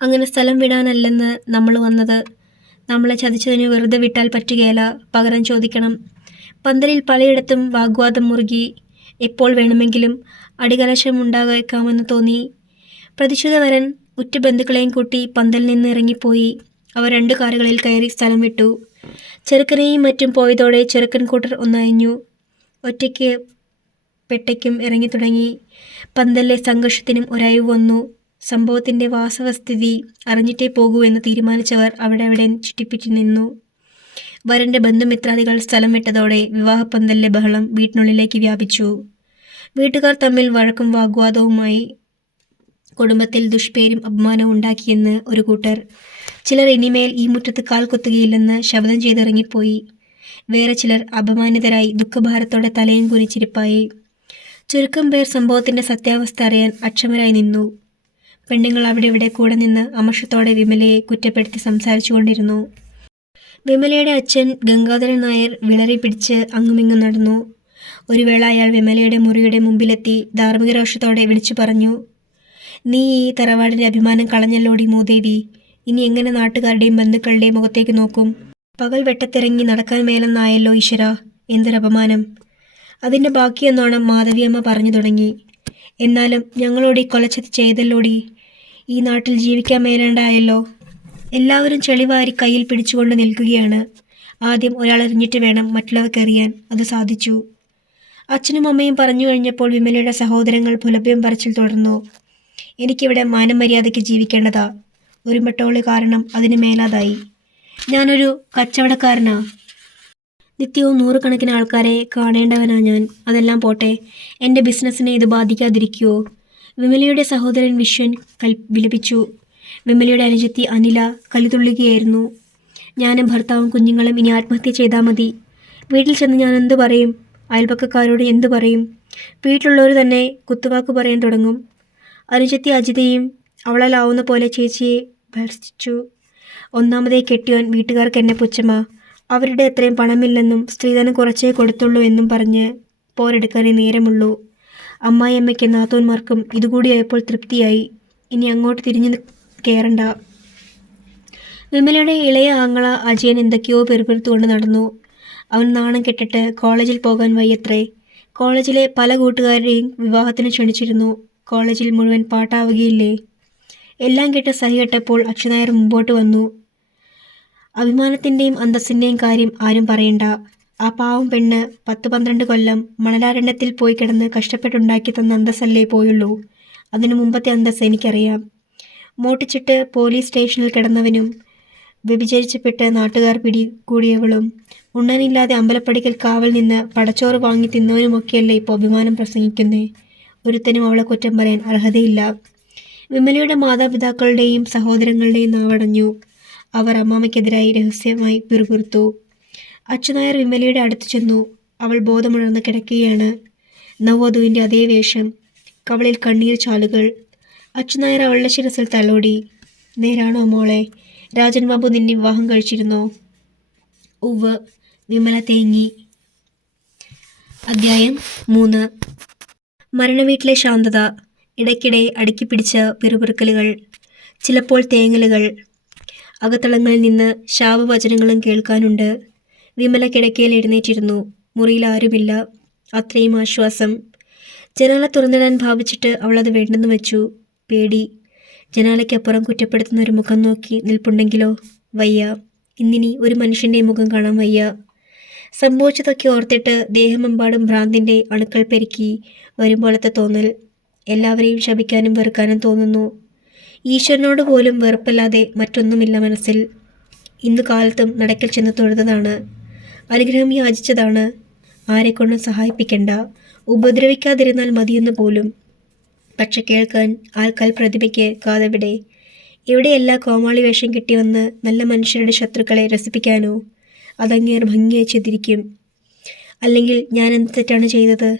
അങ്ങനെ സ്ഥലം വിടാനല്ലെന്ന് നമ്മൾ വന്നത്. നമ്മളെ ചതിച്ചതിന് വെറുതെ വിട്ടാൽ പറ്റുകയില്ല, പകരം ചോദിക്കണം. പന്തലിൽ പലയിടത്തും വാഗ്വാദം മുറുകി. എപ്പോൾ വേണമെങ്കിലും അടികലശമുണ്ടാകാമെന്ന് തോന്നി. പ്രതിശുദ്ധ വരൻ ഉറ്റ ബന്ധുക്കളെയും കൂട്ടി പന്തലിൽ നിന്ന് ഇറങ്ങിപ്പോയി. അവർ 2 കാറുകളിൽ കയറി സ്ഥലം വിട്ടു. ചെറുക്കനെയും മറ്റും പോയതോടെ ചെറുക്കൻ കൂട്ടർ ഒന്നയഞ്ഞു. ഒറ്റയ്ക്ക് പെട്ടയ്ക്കും ഇറങ്ങി തുടങ്ങി. പന്തലിലെ സംഘർഷത്തിനും ഒരയവ് വന്നു. സംഭവത്തിൻ്റെ വാസ്തവസ്ഥിതി അറിഞ്ഞിട്ടേ പോകൂ എന്ന് തീരുമാനിച്ചവർ അവിടെ ചുറ്റിപ്പറ്റി നിന്നു. വരൻ്റെ ബന്ധുമിത്രാദികൾ സ്ഥലം വിട്ടതോടെ വിവാഹപ്പന്തലിലെ ബഹളം വീട്ടിനുള്ളിലേക്ക് വ്യാപിച്ചു. വീട്ടുകാർ തമ്മിൽ വഴക്കും വാഗ്വാദവുമായി. കുടുംബത്തിൽ ദുഷ്പേരും അപമാനവും ഉണ്ടാക്കിയെന്ന് ഒരു കൂട്ടർ. ചിലർ ഇനിമേൽ ഈ മുറ്റത്ത് കാൽ കുത്തുകയില്ലെന്ന് ശപഥം ചെയ്തിറങ്ങിപ്പോയി. വേറെ ചിലർ അപമാനിതരായി ദുഃഖഭാരത്തോടെ തലയും കുനിച്ചിരിപ്പായി. ചുരുക്കം പേർ സംഭവത്തിൻ്റെ സത്യാവസ്ഥ അറിയാൻ അക്ഷമരായി നിന്നു. പെണ്ണുങ്ങൾ അവിടെ ഇവിടെ കൂടെ നിന്ന് അമർഷത്തോടെ വിമലയെ കുറ്റപ്പെടുത്തി സംസാരിച്ചു കൊണ്ടിരുന്നു. വിമലയുടെ അച്ഛൻ ഗംഗാധരൻ നായർ വിളറി പിടിച്ച് അങ്ങുമിങ്ങും നടന്നു. ഒരു വേള അയാൾ വിമലയുടെ മുറിയുടെ മുമ്പിലെത്തി ധാർമ്മിക രോഷത്തോടെ വിളിച്ചു പറഞ്ഞു: "നീ ഈ തറവാടിൻ്റെ അഭിമാനം കളഞ്ഞല്ലോടി മൂദേവി. ഇനി എങ്ങനെ നാട്ടുകാരുടെയും ബന്ധുക്കളുടെയും മുഖത്തേക്ക് നോക്കും? പകൽ വെട്ടത്തിറങ്ങി നടക്കാൻ മേലെന്നായല്ലോ ഈശ്വര, എന്തൊരപമാനം!" അതിൻ്റെ ബാക്കിയെന്നോണം മാധവിയമ്മ പറഞ്ഞു തുടങ്ങി: "എന്നാലും ഞങ്ങളോട് ഈ കൊലച്ചതി ചെയ്തല്ലോടി. ഈ നാട്ടിൽ ജീവിക്കാൻ മേലേണ്ടായല്ലോ. എല്ലാവരും ചെളിവാരി കയ്യിൽ പിടിച്ചുകൊണ്ട് നിൽക്കുകയാണ്. ആദ്യം ഒരാൾ എറിഞ്ഞിട്ട് വേണം മറ്റുള്ളവർക്കെറിയാൻ. അത് സാധിച്ചു." അച്ഛനും അമ്മയും പറഞ്ഞു കഴിഞ്ഞപ്പോൾ വിമലയുടെ സഹോദരങ്ങൾ പുലഭ്യം പറച്ചിൽ തുടർന്നു: "എനിക്കിവിടെ മാനം മര്യാദയ്ക്ക് ജീവിക്കേണ്ടതാ. ഒരു മെട്ടോള് കാരണം അതിന് മേലാതായി. ഞാനൊരു കച്ചവടക്കാരനാ. നിത്യവും നൂറുകണക്കിന് ആൾക്കാരെ കാണേണ്ടവനാ ഞാൻ. അതെല്ലാം പോട്ടെ, എൻ്റെ ബിസിനസ്സിനെ ഇത് ബാധിക്കാതിരിക്കുമോ?" വിമലയുടെ സഹോദരൻ വിശ്വൻ വിലപിച്ചു. വിമലയുടെ അനുജത്തി അനില കലിതുള്ളുകയായിരുന്നു. "ഞാനും ഭർത്താവും കുഞ്ഞുങ്ങളും ഇനി ആത്മഹത്യ ചെയ്താൽ മതി. വീട്ടിൽ ചെന്ന് ഞാൻ എന്തു പറയും? അയൽപക്കക്കാരോട് എന്തു പറയും? വീട്ടിലുള്ളവർ തന്നെ കുത്തുവാക്ക് പറയാൻ തുടങ്ങും." അനുജത്തി അജിതയും അവളാലാവുന്ന പോലെ ചേച്ചിയെ ഭർഷിച്ചു. "ഒന്നാമതേ കെട്ടിയോൻ വീട്ടുകാർക്ക് എന്നെ പുച്ഛമാ. അവരുടെ അത്രയും പണമില്ലെന്നും സ്ത്രീധനം കുറച്ചേ കൊടുത്തുള്ളൂ എന്നും പറഞ്ഞ് പോരെടുക്കാനേ നേരമുള്ളൂ. അമ്മായിയമ്മയ്ക്കും നാത്തൂന്മാർക്കും ഇതുകൂടിയായപ്പോൾ തൃപ്തിയായി. ഇനി അങ്ങോട്ട് തിരിഞ്ഞു കയറണ്ട." വിമലയുടെ ഇളയ ആങ്ങള അജയൻ എന്തൊക്കെയോ പെറുപെറുത്തുകൊണ്ട് നടന്നു. അവൻ നാണം കെട്ടിട്ട് കോളേജിൽ പോകാൻ വയ്യത്രേ. കോളേജിലെ പല കൂട്ടുകാരെയും വിവാഹത്തിന് ക്ഷണിച്ചിരുന്നു. കോളേജിൽ മുഴുവൻ പാട്ടാവുകയില്ലേ? എല്ലാം കേട്ട് സഹി കെട്ടപ്പോൾ അച്യുനായർ മുമ്പോട്ട് വന്നു: "അഭിമാനത്തിൻ്റെയും അന്തസ്സിൻ്റെയും കാര്യം ആരും പറയണ്ട. ആ പാവം പെണ്ണ് 10-12 കൊല്ലം മണലാരണ്യത്തിൽ പോയി കിടന്ന് കഷ്ടപ്പെട്ടുണ്ടാക്കി തന്ന അന്തസ്സല്ലേ പോയുള്ളൂ. അതിനു മുമ്പത്തെ അന്തസ്സ് എനിക്കറിയാം. മോട്ടിച്ചിട്ട് പോലീസ് സ്റ്റേഷനിൽ കിടന്നവനും വ്യഭിചരിച്ചപ്പെട്ട് നാട്ടുകാർ പിടികൂടിയവളും ഉണ്ണാനില്ലാതെ അമ്പലപ്പടിക്കൽ കാവൽ നിന്ന് പടച്ചോറ് വാങ്ങി തിന്നവനുമൊക്കെയല്ലേ ഇപ്പോൾ അഭിമാനം പ്രസംഗിക്കുന്നേ. ഒരുത്തനും അവളെ കുറ്റം പറയാൻ അർഹതയില്ല." വിമലയുടെ മാതാപിതാക്കളുടെയും സഹോദരങ്ങളുടെയും നാവടഞ്ഞു. അവർ അമ്മാമയ്ക്കെതിരായി രഹസ്യമായി പിറുപിറുത്തു. അച്യുനായർ വിമലയുടെ അടുത്ത് ചെന്നു. അവൾ ബോധമുണർന്ന് കിടക്കുകയാണ്. നവവധുവിൻ്റെ അതേ വേഷം, കവളിൽ കണ്ണീർ ചാലുകൾ. അച്യുനായർ അവളുടെ ശിരസിൽ തലോടി. "നേരാണോ മോളെ? രാജൻ ബാബു നിന്നെ വിവാഹം കഴിച്ചിരുന്നോ?" "ഉവ്വ്." വിമല തേങ്ങി. അധ്യായം 3. മരണവീട്ടിലെ ശാന്തത. ഇടയ്ക്കിടെ അടുക്കിപ്പിടിച്ച പിറുപിറുക്കലുകൾ, ചിലപ്പോൾ തേങ്ങലുകൾ. അകത്തളങ്ങളിൽ നിന്ന് ശാപവചനങ്ങളും കേൾക്കാനുണ്ട്. വിമല കിടക്കയിൽ എഴുന്നേറ്റിരുന്നു. മുറിയിൽ ആരുമില്ല. അത്രയും ആശ്വാസം. ജനാല തുറന്നിടാൻ ഭാവിച്ചിട്ട് അവളത് വേണ്ടെന്ന് വെച്ചു. പേടി. ജനാലയ്ക്കപ്പുറം കുറ്റപ്പെടുത്തുന്ന ഒരു മുഖം നോക്കി നിൽപ്പുണ്ടെങ്കിലോ? വയ്യ. ഇന്നിനി ഒരു മനുഷ്യൻ്റെ മുഖം കാണാൻ വയ്യ. സംഭവിച്ചതൊക്കെ ഓർത്തിട്ട് ദേഹമെമ്പാടും ഭ്രാന്തിൻ്റെ അണുക്കൾ പെരുക്കി വരും പോലത്തെ തോന്നൽ. എല്ലാവരെയും ശപിക്കാനും വെറുക്കാനും തോന്നുന്നു. ഈശ്വരനോട് പോലും വെറുപ്പല്ലാതെ മറ്റൊന്നുമില്ല മനസ്സിൽ. ഇന്നു കാലത്തും നടക്കൽ ചെന്ന് തൊഴുതതാണ്. അനുഗ്രഹം യാചിച്ചതാണ്. ആരെക്കൊണ്ടും സഹായിപ്പിക്കണ്ട, ഉപദ്രവിക്കാതിരുന്നാൽ മതിയെന്ന് പോലും. പക്ഷെ കേൾക്കാൻ ആൾക്കാൽ പ്രതിഭയ്ക്ക് കാതെവിടെ? ഇവിടെയല്ല കോമാളി വേഷം കെട്ടി വന്ന് നല്ല മനുഷ്യരുടെ ശത്രുക്കളെ രസിപ്പിക്കാനോ? അതങ്ങേർ ഭംഗിയായി ചെതിരിക്കും. അല്ലെങ്കിൽ ഞാൻ എന്ത് തെറ്റാണ് ചെയ്തത്?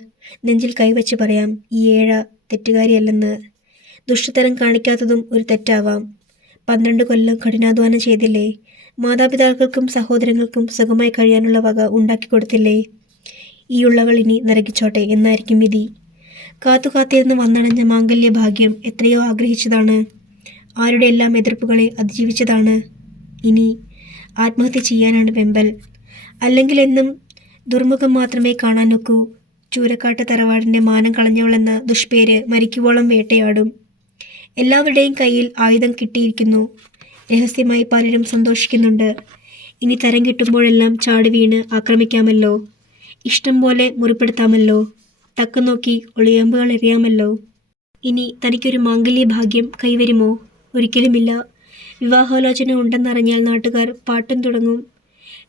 നെഞ്ചിൽ കൈവച്ച് പറയാം, ഈ ഏഴ തെറ്റുകാരിയല്ലെന്ന്. ദുഷ്ടതരം കാണിക്കാത്തതും ഒരു തെറ്റാവാം. 12 കൊല്ലം കഠിനാധ്വാനം ചെയ്തില്ലേ? മാതാപിതാക്കൾക്കും സഹോദരങ്ങൾക്കും സുഖമായി കഴിയാനുള്ള വക ഉണ്ടാക്കി കൊടുത്തില്ലേ? ഈ ഉള്ളവൾ ഇനി നരകിച്ചോട്ടെ എന്നായിരിക്കും വിധി. കാത്തുകാത്തിരുന്ന് വന്നണഞ്ഞ മാംഗല്യ ഭാഗ്യം എത്രയോ ആഗ്രഹിച്ചതാണ്. ആരുടെ എല്ലാം എതിർപ്പുകളെ അതിജീവിച്ചതാണ്. ഇനി ആത്മഹത്യ ചെയ്യാനാണ് വെമ്പൽ. അല്ലെങ്കിൽ എന്നും ദുർമുഖം മാത്രമേ കാണാൻ നോക്കൂ. ചൂരക്കാട്ട് തറവാടിൻ്റെ മാനം കളഞ്ഞവളെന്ന ദുഷ്പേര് മരിക്കുവോളം വേട്ടയാടും. എല്ലാവരുടെയും കയ്യിൽ ആയുധം കിട്ടിയിരിക്കുന്നു. രഹസ്യമായി പലരും സന്തോഷിക്കുന്നുണ്ട്. ഇനി തരം കിട്ടുമ്പോഴെല്ലാം ചാടി വീണ് ആക്രമിക്കാമല്ലോ. ഇഷ്ടം പോലെ മുറിപ്പെടുത്താമല്ലോ. തക്കം നോക്കി ഒളിയമ്പുകൾ എറിയാമല്ലോ. ഇനി തനിക്കൊരു മാംഗല്യ ഭാഗ്യം കൈവരുമോ? ഒരിക്കലുമില്ല. വിവാഹാലോചന ഉണ്ടെന്നറിഞ്ഞാൽ നാട്ടുകാർ പാട്ടും തുടങ്ങും.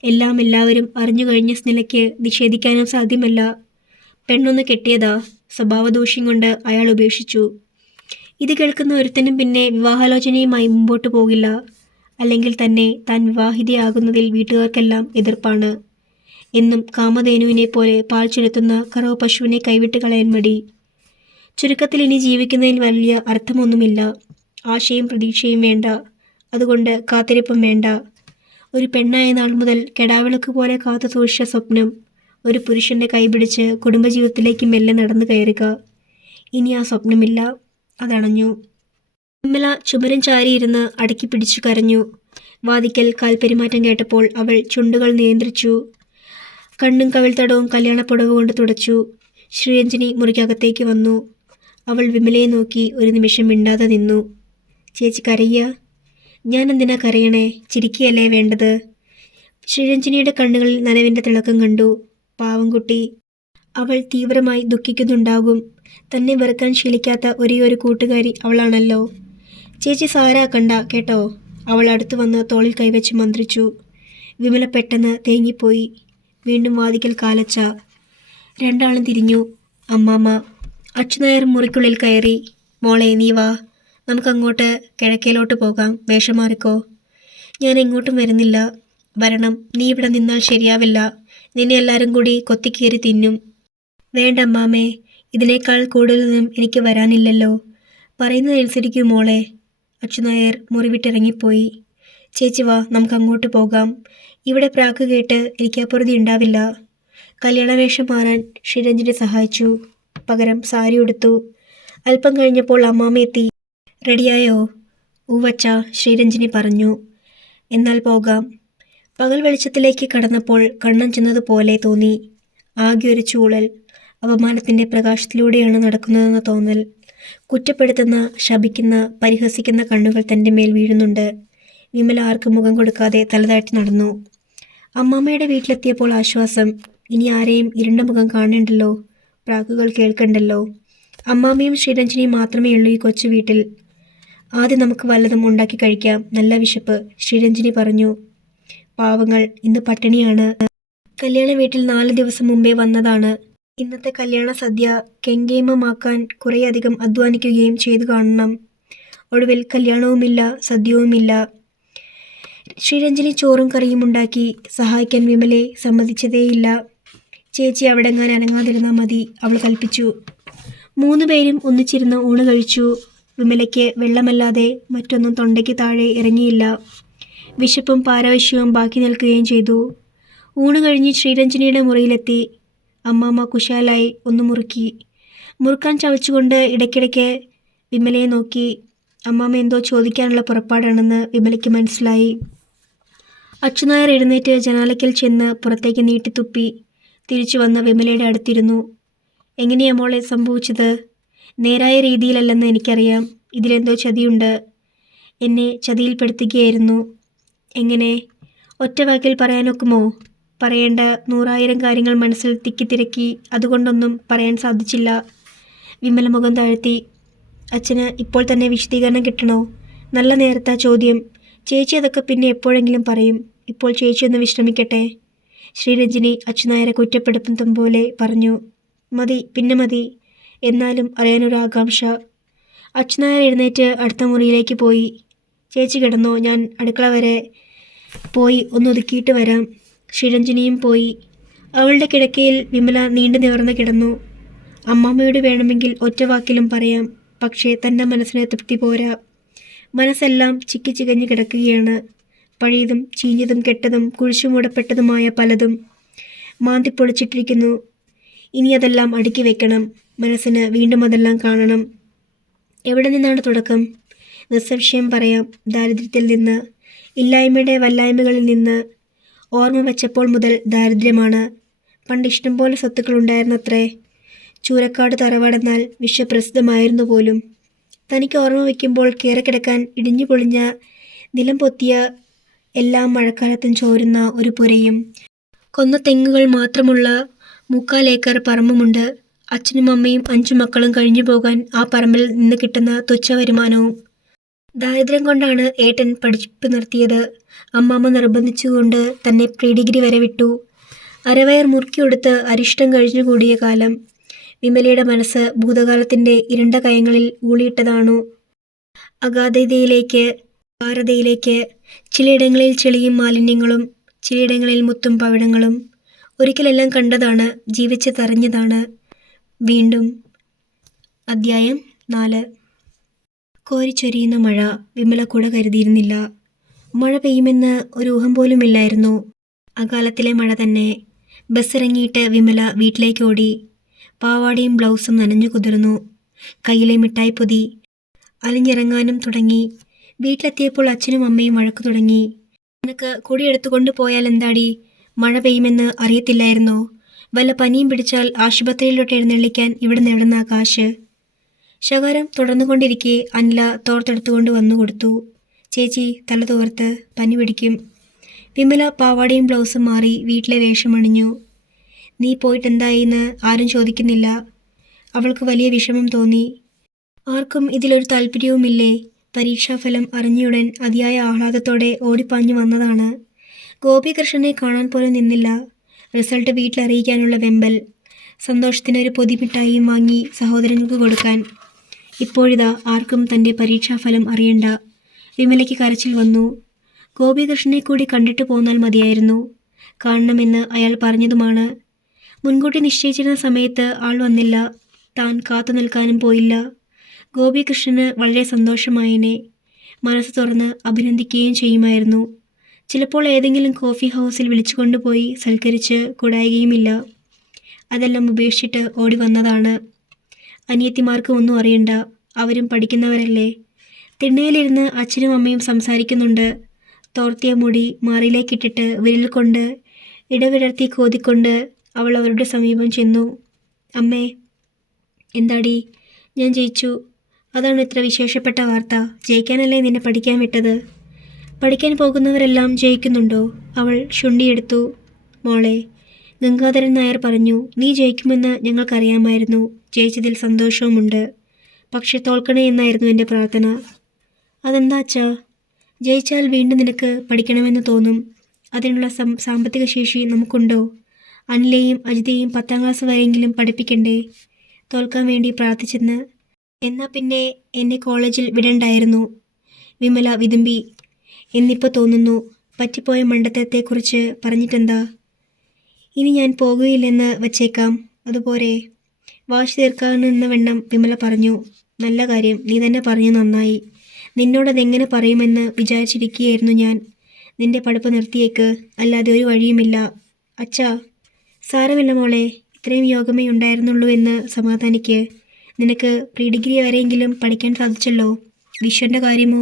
എല്ലാം എല്ലാവരും അറിഞ്ഞു കഴിഞ്ഞ നിലയ്ക്ക് നിഷേധിക്കാനും സാധ്യമല്ല. പെണ്ണൊന്ന് കെട്ടിയതാ, സ്വഭാവദൂഷ്യം കൊണ്ട് അയാൾ ഉപേക്ഷിച്ചു. ഇത് കേൾക്കുന്ന ഒരുത്തനും പിന്നെ വിവാഹാലോചനയുമായി മുമ്പോട്ട് പോകില്ല. അല്ലെങ്കിൽ തന്നെ താൻ വിവാഹിതയാകുന്നതിൽ വീട്ടുകാർക്കെല്ലാം എതിർപ്പാണ്. എന്നും കാമധേനുവിനെ പോലെ പാൽ ചുരത്തുന്ന കറവ പശുവിനെ കൈവിട്ട് കളയാൻ മടി. ചുരുക്കത്തിൽ ഇനി ജീവിക്കുന്നതിൽ വലിയ അർത്ഥമൊന്നുമില്ല. ആശയും പ്രതീക്ഷയും വേണ്ട. അതുകൊണ്ട് കാത്തിരിപ്പും വേണ്ട. ഒരു പെണ്ണായ നാൾ മുതൽ കെടാവിളക്ക് പോലെ കാത്തു സൂക്ഷിച്ച സ്വപ്നം, ഒരു പുരുഷന്റെ കൈപിടിച്ച് കുടുംബജീവിതത്തിലേക്ക് മെല്ലെ നടന്നു കയറുക. ഇനി ആ സ്വപ്നമില്ല, അതണഞ്ഞു. വിമല ചുമരം ചാരിയിരുന്ന് അടക്കി പിടിച്ചു കരഞ്ഞു. വാതിക്കൽ കാൽപ്പെരുമാറ്റം കേട്ടപ്പോൾ അവൾ ചുണ്ടുകൾ നിയന്ത്രിച്ചു. കണ്ണും കവിൾത്തടവും കല്യാണപ്പുടവ് കൊണ്ട് തുടച്ചു. ശ്രീരഞ്ജിനി മുറിക്കകത്തേക്ക് വന്നു. അവൾ വിമലയെ നോക്കി ഒരു നിമിഷം മിണ്ടാതെ നിന്നു. ചേച്ചി കരയുക? ഞാൻ എന്തിനാ കരയണേ? ചിരിക്കുകയല്ലേ വേണ്ടത്? ശ്രീരഞ്ജിനിയുടെ കണ്ണുകളിൽ നനവിൻ്റെ തിളക്കം കണ്ടു. പാവം കുട്ടി. അവൾ തീവ്രമായി ദുഃഖിക്കുന്നുണ്ടാകും. തന്നെ വെറുക്കാൻ ശീലിക്കാത്ത ഒരേയൊരു കൂട്ടുകാരി അവളാണല്ലോ. ചേച്ചി സാരാക്കണ്ട കേട്ടോ. അവൾ അടുത്തു വന്ന് തോളിൽ കൈവച്ച് മന്ത്രിച്ചു. വിമല പെട്ടെന്ന് തേങ്ങിപ്പോയി. വീണ്ടും വാതിക്കൽ കാലച്ച. രണ്ടാളും തിരിഞ്ഞു. അമ്മാമ്മ. അച്യുനായർ മുറിക്കുള്ളിൽ കയറി. മോളെ നീ വാ, നമുക്കങ്ങോട്ട് കിഴക്കേലോട്ട് പോകാം. വേഷം മാറിക്കോ. ഞാൻ എങ്ങോട്ടും വരുന്നില്ല. വരണം. നീ ഇവിടെ നിന്നാൽ ശരിയാവില്ല. നിന്നെ എല്ലാവരും കൂടി കൊത്തിക്കീറി തിന്നും. വേണ്ട അമ്മാമ്മേ, ഇതിനേക്കാൾ കൂടുതലൊന്നും എനിക്ക് വരാനില്ലല്ലോ. പറയുന്നതനുസരിക്കൂ മോളെ. അച്യുനായർ മുറി വിട്ടിറങ്ങിപ്പോയി. ചേച്ചി വാ, നമുക്കങ്ങോട്ട് പോകാം. ഇവിടെ പ്രാക്ക് കേട്ട് ഇരിക്കാപ്പുറതി ഉണ്ടാവില്ല. കല്യാണവേഷം മാറാൻ ശ്രീരഞ്ജിനെ സഹായിച്ചു. പകരം സാരി ഉടുത്തു. അല്പം കഴിഞ്ഞപ്പോൾ അമ്മാമ്മ എത്തി. റെഡിയായോ? ഊവച്ച, ശ്രീരഞ്ജിനി പറഞ്ഞു. എന്നാൽ പോകാം. പകൽ വെളിച്ചത്തിലേക്ക് കടന്നപ്പോൾ കണ്ണൻ ചെന്നതുപോലെ തോന്നി. ആകെ ഒരു ചൂളൽ. അപമാനത്തിൻ്റെ പ്രകാശത്തിലൂടെയാണ് നടക്കുന്നതെന്ന തോന്നൽ. കുറ്റപ്പെടുത്തുന്ന, ശപിക്കുന്ന, പരിഹസിക്കുന്ന കണ്ണുകൾ തൻ്റെ മേൽ വീഴുന്നുണ്ട്. വിമല ആർക്കും മുഖം കൊടുക്കാതെ തലതാഴ്ത്തി നടന്നു. അമ്മാമ്മയുടെ വീട്ടിലെത്തിയപ്പോൾ ആശ്വാസം. ഇനി ആരെയും ഇരുണ്ട മുഖം കാണേണ്ടല്ലോ, പ്രാക്കുകൾ കേൾക്കണ്ടല്ലോ. അമ്മാമ്മയും ശ്രീരഞ്ജിനിയും മാത്രമേ ഉള്ളൂ ഈ കൊച്ചു വീട്ടിൽ. ആദ്യം നമുക്ക് വല്ലതും ഉണ്ടാക്കി കഴിക്കാം, നല്ല വിശപ്പ്, ശ്രീരഞ്ജിനി പറഞ്ഞു. പാവങ്ങൾ, ഇന്ന് പട്ടിണിയാണ്. കല്യാണ വീട്ടിൽ 4 ദിവസം മുമ്പേ വന്നതാണ്. ഇന്നത്തെ കല്യാണ സദ്യ കെങ്കേമമാക്കാൻ കുറേയധികം അധ്വാനിക്കുകയും ചെയ്തു കാണണം. ഒടുവിൽ കല്യാണവുമില്ല, സദ്യവുമില്ല. ശ്രീരഞ്ജിനി ചോറും കറിയും ഉണ്ടാക്കി സഹായിക്കാൻ വിമലയെ സമ്മതിച്ചതേയില്ല. ചേച്ചി അവിടെങ്ങാൻ അനങ്ങാതിരുന്നാൽ മതി, അവൾ കൽപ്പിച്ചു. 3 പേരും ഒന്നിച്ചിരുന്ന് ഊണ് കഴിച്ചു. വിമലയ്ക്ക് വെള്ളമല്ലാതെ മറ്റൊന്നും തൊണ്ടയ്ക്ക് താഴെ ഇറങ്ങിയില്ല. വിശപ്പും പാരവശ്യവും ബാക്കി നിൽക്കുകയും ചെയ്തു. ഊണ് കഴിഞ്ഞ് ശ്രീരഞ്ജിനിയുടെ മുറിയിലെത്തി. അമ്മാമ്മ കുശാലായി ഒന്ന് മുറുക്കി. മുറുക്കാൻ ചവച്ചുകൊണ്ട് ഇടയ്ക്കിടയ്ക്ക് വിമലയെ നോക്കി. അമ്മാമ്മ എന്തോ ചോദിക്കാനുള്ള പുറപ്പാടാണെന്ന് വിമലയ്ക്ക് മനസ്സിലായി. അച്യുനായർ എഴുന്നേറ്റ് ജനാലയ്ക്കൽ ചെന്ന് പുറത്തേക്ക് നീട്ടിത്തുപ്പി. തിരിച്ചു വന്ന വിമലയുടെ അടുത്തിരുന്നു. എങ്ങനെയാ മോളെ സംഭവിച്ചത്? നേരായ രീതിയിലല്ലെന്ന് എനിക്കറിയാം. ഇതിലെന്തോ ചതിയുണ്ട്. എന്നെ ചതിയിൽപ്പെടുത്തുകയായിരുന്നു. എങ്ങനെ? ഒറ്റ വാക്കിൽ പറയാനൊക്കുമോ? പറയേണ്ട 100,000 കാര്യങ്ങൾ മനസ്സിൽ തിക്കിത്തിരക്കി. അതുകൊണ്ടൊന്നും പറയാൻ സാധിച്ചില്ല. വിമല മുഖം താഴ്ത്തി. അച്ഛന് ഇപ്പോൾ തന്നെ വിശദീകരണം കിട്ടണോ? നല്ല നേരത്താ ചോദ്യം. ചേച്ചി അതൊക്കെ പിന്നെ എപ്പോഴെങ്കിലും പറയും. ഇപ്പോൾ ചേച്ചി ഒന്ന് വിശ്രമിക്കട്ടെ. ശ്രീരഞ്ജിനി അച്യുനായരെ കുറ്റപ്പെടുത്തും പോലെ പറഞ്ഞു. മതി, പിന്നെ മതി. എന്നാലും അറിയാനൊരാകാംക്ഷ. അച്യുനായർ എഴുന്നേറ്റ് അടുത്ത മുറിയിലേക്ക് പോയി. ചേച്ചി കിടന്നോ, ഞാൻ അടുക്കള വരെ പോയി ഒന്നൊതുക്കിയിട്ട് വരാം. ശ്രീരഞ്ജിനിയും പോയി. അവളുടെ കിടക്കയിൽ വിമല നീണ്ടു നിവർന്ന് കിടന്നു. അമ്മാമ്മയോട് വേണമെങ്കിൽ ഒറ്റ വാക്കിലും പറയാം. പക്ഷേ തൻ്റെ മനസ്സിന് തൃപ്തി പോരാ. മനസ്സെല്ലാം ചിക്കി ചികഞ്ഞ് കിടക്കുകയാണ്. പഴയതും ചീഞ്ഞതും കെട്ടതും കുഴിച്ചുമൂടപ്പെട്ടതുമായ പലതും മാന്തിപ്പൊളിച്ചിട്ടിരിക്കുന്നു. ഇനി അതെല്ലാം അടുക്കി വെക്കണം. മനസ്സിന് വീണ്ടും അതെല്ലാം കാണണം. എവിടെ നിന്നാണ് തുടക്കം? നിസ്സംശയം പറയാം, ദാരിദ്ര്യത്തിൽ നിന്ന്, ഇല്ലായ്മയുടെ വല്ലായ്മകളിൽ നിന്ന്. ഓർമ്മ വച്ചപ്പോൾ മുതൽ ദാരിദ്ര്യമാണ്. പണ്ട് ഇഷ്ടംപോലെ സ്വത്തുക്കളുണ്ടായിരുന്നത്രേ. ചൂരക്കാട് തറവാടെന്നാൽ വിശ്വപ്രസിദ്ധമായിരുന്നു പോലും. തനിക്ക് ഓർമ്മ വയ്ക്കുമ്പോൾ കയറിക്കിടക്കാൻ ഇടിഞ്ഞു പൊളിഞ്ഞ നിലം പൊത്തിയ എല്ലാം മഴക്കാലത്തും ചോരുന്ന ഒരു പുരയും കൊന്ന തെങ്ങുകൾ മാത്രമുള്ള 3/4 ഏക്കർ പറമ്പുമുണ്ട്. അച്ഛനും അമ്മയും 5 മക്കളും കഴിഞ്ഞു പോകാൻ ആ പറമ്പിൽ നിന്ന് കിട്ടുന്ന തുച്ഛ വരുമാനവും. ദാരിദ്ര്യം കൊണ്ടാണ് ഏട്ടൻ പഠിപ്പ് നിർത്തിയത്. അമ്മാമ്മ നിർബന്ധിച്ചുകൊണ്ട് തന്നെ പ്രീ ഡിഗ്രി വരെ വിട്ടു. അരവയർ മുറുക്കിയെടുത്ത് അരിഷ്ടം കഴിഞ്ഞുകൂടിയ കാലം. വിമലയുടെ മനസ്സ് ഭൂതകാലത്തിൻ്റെ ഇരുണ്ട കയങ്ങളിൽ ഊളിയിട്ടതാണു. അഗാധതയിലേക്ക്, ഭാരതയിലേക്ക്. ചിലയിടങ്ങളിൽ ചെളിയും മാലിന്യങ്ങളും, ചിലയിടങ്ങളിൽ മുത്തും പവിഴങ്ങളും. ഒരിക്കലെല്ലാം കണ്ടതാണ്, ജീവിച്ച് തറിഞ്ഞതാണ്. വീണ്ടും. അധ്യായം 4. കോരിച്ചൊരിയുന്ന മഴ. വിമല കുട കരുതിയിരുന്നില്ല. മഴ പെയ്യുമെന്ന് ഒരു ഊഹം പോലുമില്ലായിരുന്നു. അകാലത്തിലെ മഴ തന്നെ. ബസ്സിറങ്ങിയിട്ട് വിമല വീട്ടിലേക്ക് ഓടി. പാവാടയും ബ്ലൗസും നനഞ്ഞു കുതിർന്നു. കയ്യിലെ മിഠായി പൊതി അലിഞ്ഞിറങ്ങാനും തുടങ്ങി. വീട്ടിലെത്തിയപ്പോൾ അച്ഛനും അമ്മയും വഴക്കു തുടങ്ങി. നിനക്ക് കൊടിയെടുത്തുകൊണ്ട് പോയാൽ എന്താടി? മഴ പെയ്യുമെന്ന് അറിയത്തില്ലായിരുന്നോ? വല്ല പനിയും പിടിച്ചാൽ ആശുപത്രിയിലോട്ട് എഴുന്നള്ളിക്കാൻ ഇവിടുന്ന് എവിടുന്നാ കാശ്? ശകാരം തുടർന്നുകൊണ്ടിരിക്കെ അനില തോർത്തെടുത്തുകൊണ്ട് വന്നു കൊടുത്തു. ചേച്ചി, തല തോർത്ത്, പനി പിടിക്കും. വിമല പാവാടയും ബ്ലൗസും മാറി വീട്ടിലെ വേഷമണിഞ്ഞു. നീ പോയിട്ടെന്തായിന്ന് ആരും ചോദിക്കുന്നില്ല. അവൾക്ക് വലിയ വിഷമം തോന്നി. ആർക്കും ഇതിലൊരു താല്പര്യവുമില്ലേ? പരീക്ഷാഫലം അറിഞ്ഞയുടൻ അതിയായ ആഹ്ലാദത്തോടെ ഓടിപ്പാഞ്ഞു വന്നതാണ്. ഗോപികൃഷ്ണനെ കാണാൻ പോലും നിന്നില്ല. റിസൾട്ട് വീട്ടിലറിയിക്കാനുള്ള വെമ്പൽ. സന്തോഷത്തിനൊരു പൊതി മിഠായിയും വാങ്ങി സഹോദരങ്ങൾക്ക് കൊടുക്കാൻ. ഇപ്പോഴിതാ ആർക്കും തൻ്റെ പരീക്ഷാഫലം അറിയണ്ട. വിമലയ്ക്ക് കരച്ചിൽ വന്നു. ഗോപികൃഷ്ണനെ കൂടി കണ്ടിട്ട് പോന്നാൽ മതിയായിരുന്നു. കാണണമെന്ന് അയാൾ പറഞ്ഞതുമാണ്. മുൻകൂട്ടി നിശ്ചയിച്ചിരുന്ന സമയത്ത് ആൾ വന്നില്ല. താൻ കാത്തു നിൽക്കാനും പോയില്ല. ഗോപികൃഷ്ണന് വളരെ സന്തോഷമായേനെ. മനസ്സ് തുറന്ന് അഭിനന്ദിക്കുകയും ചെയ്യുമായിരുന്നു. ചിലപ്പോൾ ഏതെങ്കിലും കോഫി ഹൗസിൽ വിളിച്ചുകൊണ്ടുപോയി സൽക്കരിച്ച് കൂടായുകയുമില്ല. അതെല്ലാം ഉപേക്ഷിച്ചിട്ട് ഓടി വന്നതാണ്. അനിയത്തിമാർക്ക് ഒന്നും അറിയണ്ട. അവരും പഠിക്കുന്നവരല്ലേ. തിണ്ണയിലിരുന്ന് അച്ഛനും അമ്മയും സംസാരിക്കുന്നുണ്ട്. തോർത്തിയ മുടി മാറിയിലേക്കിട്ടിട്ട് വിരൽ കൊണ്ട് ഇടവിടർത്തി കോതിക്കൊണ്ട് അവൾ അവരുടെ സമീപം ചെന്നു. അമ്മേ. എന്താടി? ഞാൻ ജയിച്ചു. അതാണ് ഇത്ര വിശേഷപ്പെട്ട വാർത്ത. ജയിക്കാനല്ലേ നിന്നെ പഠിക്കാൻ വിട്ടത്. പഠിക്കാൻ പോകുന്നവരെല്ലാം ജയിക്കുന്നുണ്ടോ? അവൾ ശുണ്ടിയെടുത്തു. മോളെ, ഗംഗാധരൻ നായർ പറഞ്ഞു, നീ ജയിക്കുമെന്ന് ഞങ്ങൾക്കറിയാമായിരുന്നു. ജയിച്ചതിൽ സന്തോഷവുമുണ്ട്. പക്ഷെ തോൽക്കണേ എന്നായിരുന്നു എൻ്റെ പ്രാർത്ഥന. അതെന്താ അച്ഛാ? ജയിച്ചാൽ വീണ്ടും നിനക്ക് പഠിക്കണമെന്ന് തോന്നും. അതിനുള്ള സാമ്പത്തിക ശേഷി നമുക്കുണ്ടോ? അനിലെയും അജിതയെയും 10ാം ക്ലാസ് വരെയെങ്കിലും പഠിപ്പിക്കണ്ടേ? തോൽക്കാൻ വേണ്ടി പ്രാർത്ഥിച്ചെന്ന്. എന്നാൽ പിന്നെ എന്നെ കോളേജിൽ വിടണ്ടായിരുന്നു. വിമല വിതുമ്പി. എന്നിപ്പോൾ തോന്നുന്നു, പറ്റിപ്പോയ മണ്ടത്തരത്തെക്കുറിച്ച് പറഞ്ഞിട്ടെന്താ? ഇനി ഞാൻ പോകുകയില്ലെന്ന് വച്ചേക്കാം. അതുപോരെ? വാശി തീർക്കാനെന്ന വണ്ണം വിമല പറഞ്ഞു. നല്ല കാര്യം, നീ തന്നെ പറഞ്ഞു, നന്നായി. നിന്നോടതെങ്ങനെ പറയുമെന്ന് വിചാരിച്ചിരിക്കുകയായിരുന്നു ഞാൻ. നിന്റെ പഠിപ്പ് നിർത്തിയേക്ക്, അല്ലാതെ ഒരു വഴിയുമില്ല. അച്ഛാ. സാരമില്ല മോളെ, ഇത്രയും യോഗമേ ഉണ്ടായിരുന്നുള്ളൂ എന്ന് സമാധാനിക്ക്. നിനക്ക് പ്രീ ഡിഗ്രി വരെയെങ്കിലും പഠിക്കാൻ സാധിച്ചല്ലോ. വിശ്വൻ്റെ കാര്യമോ?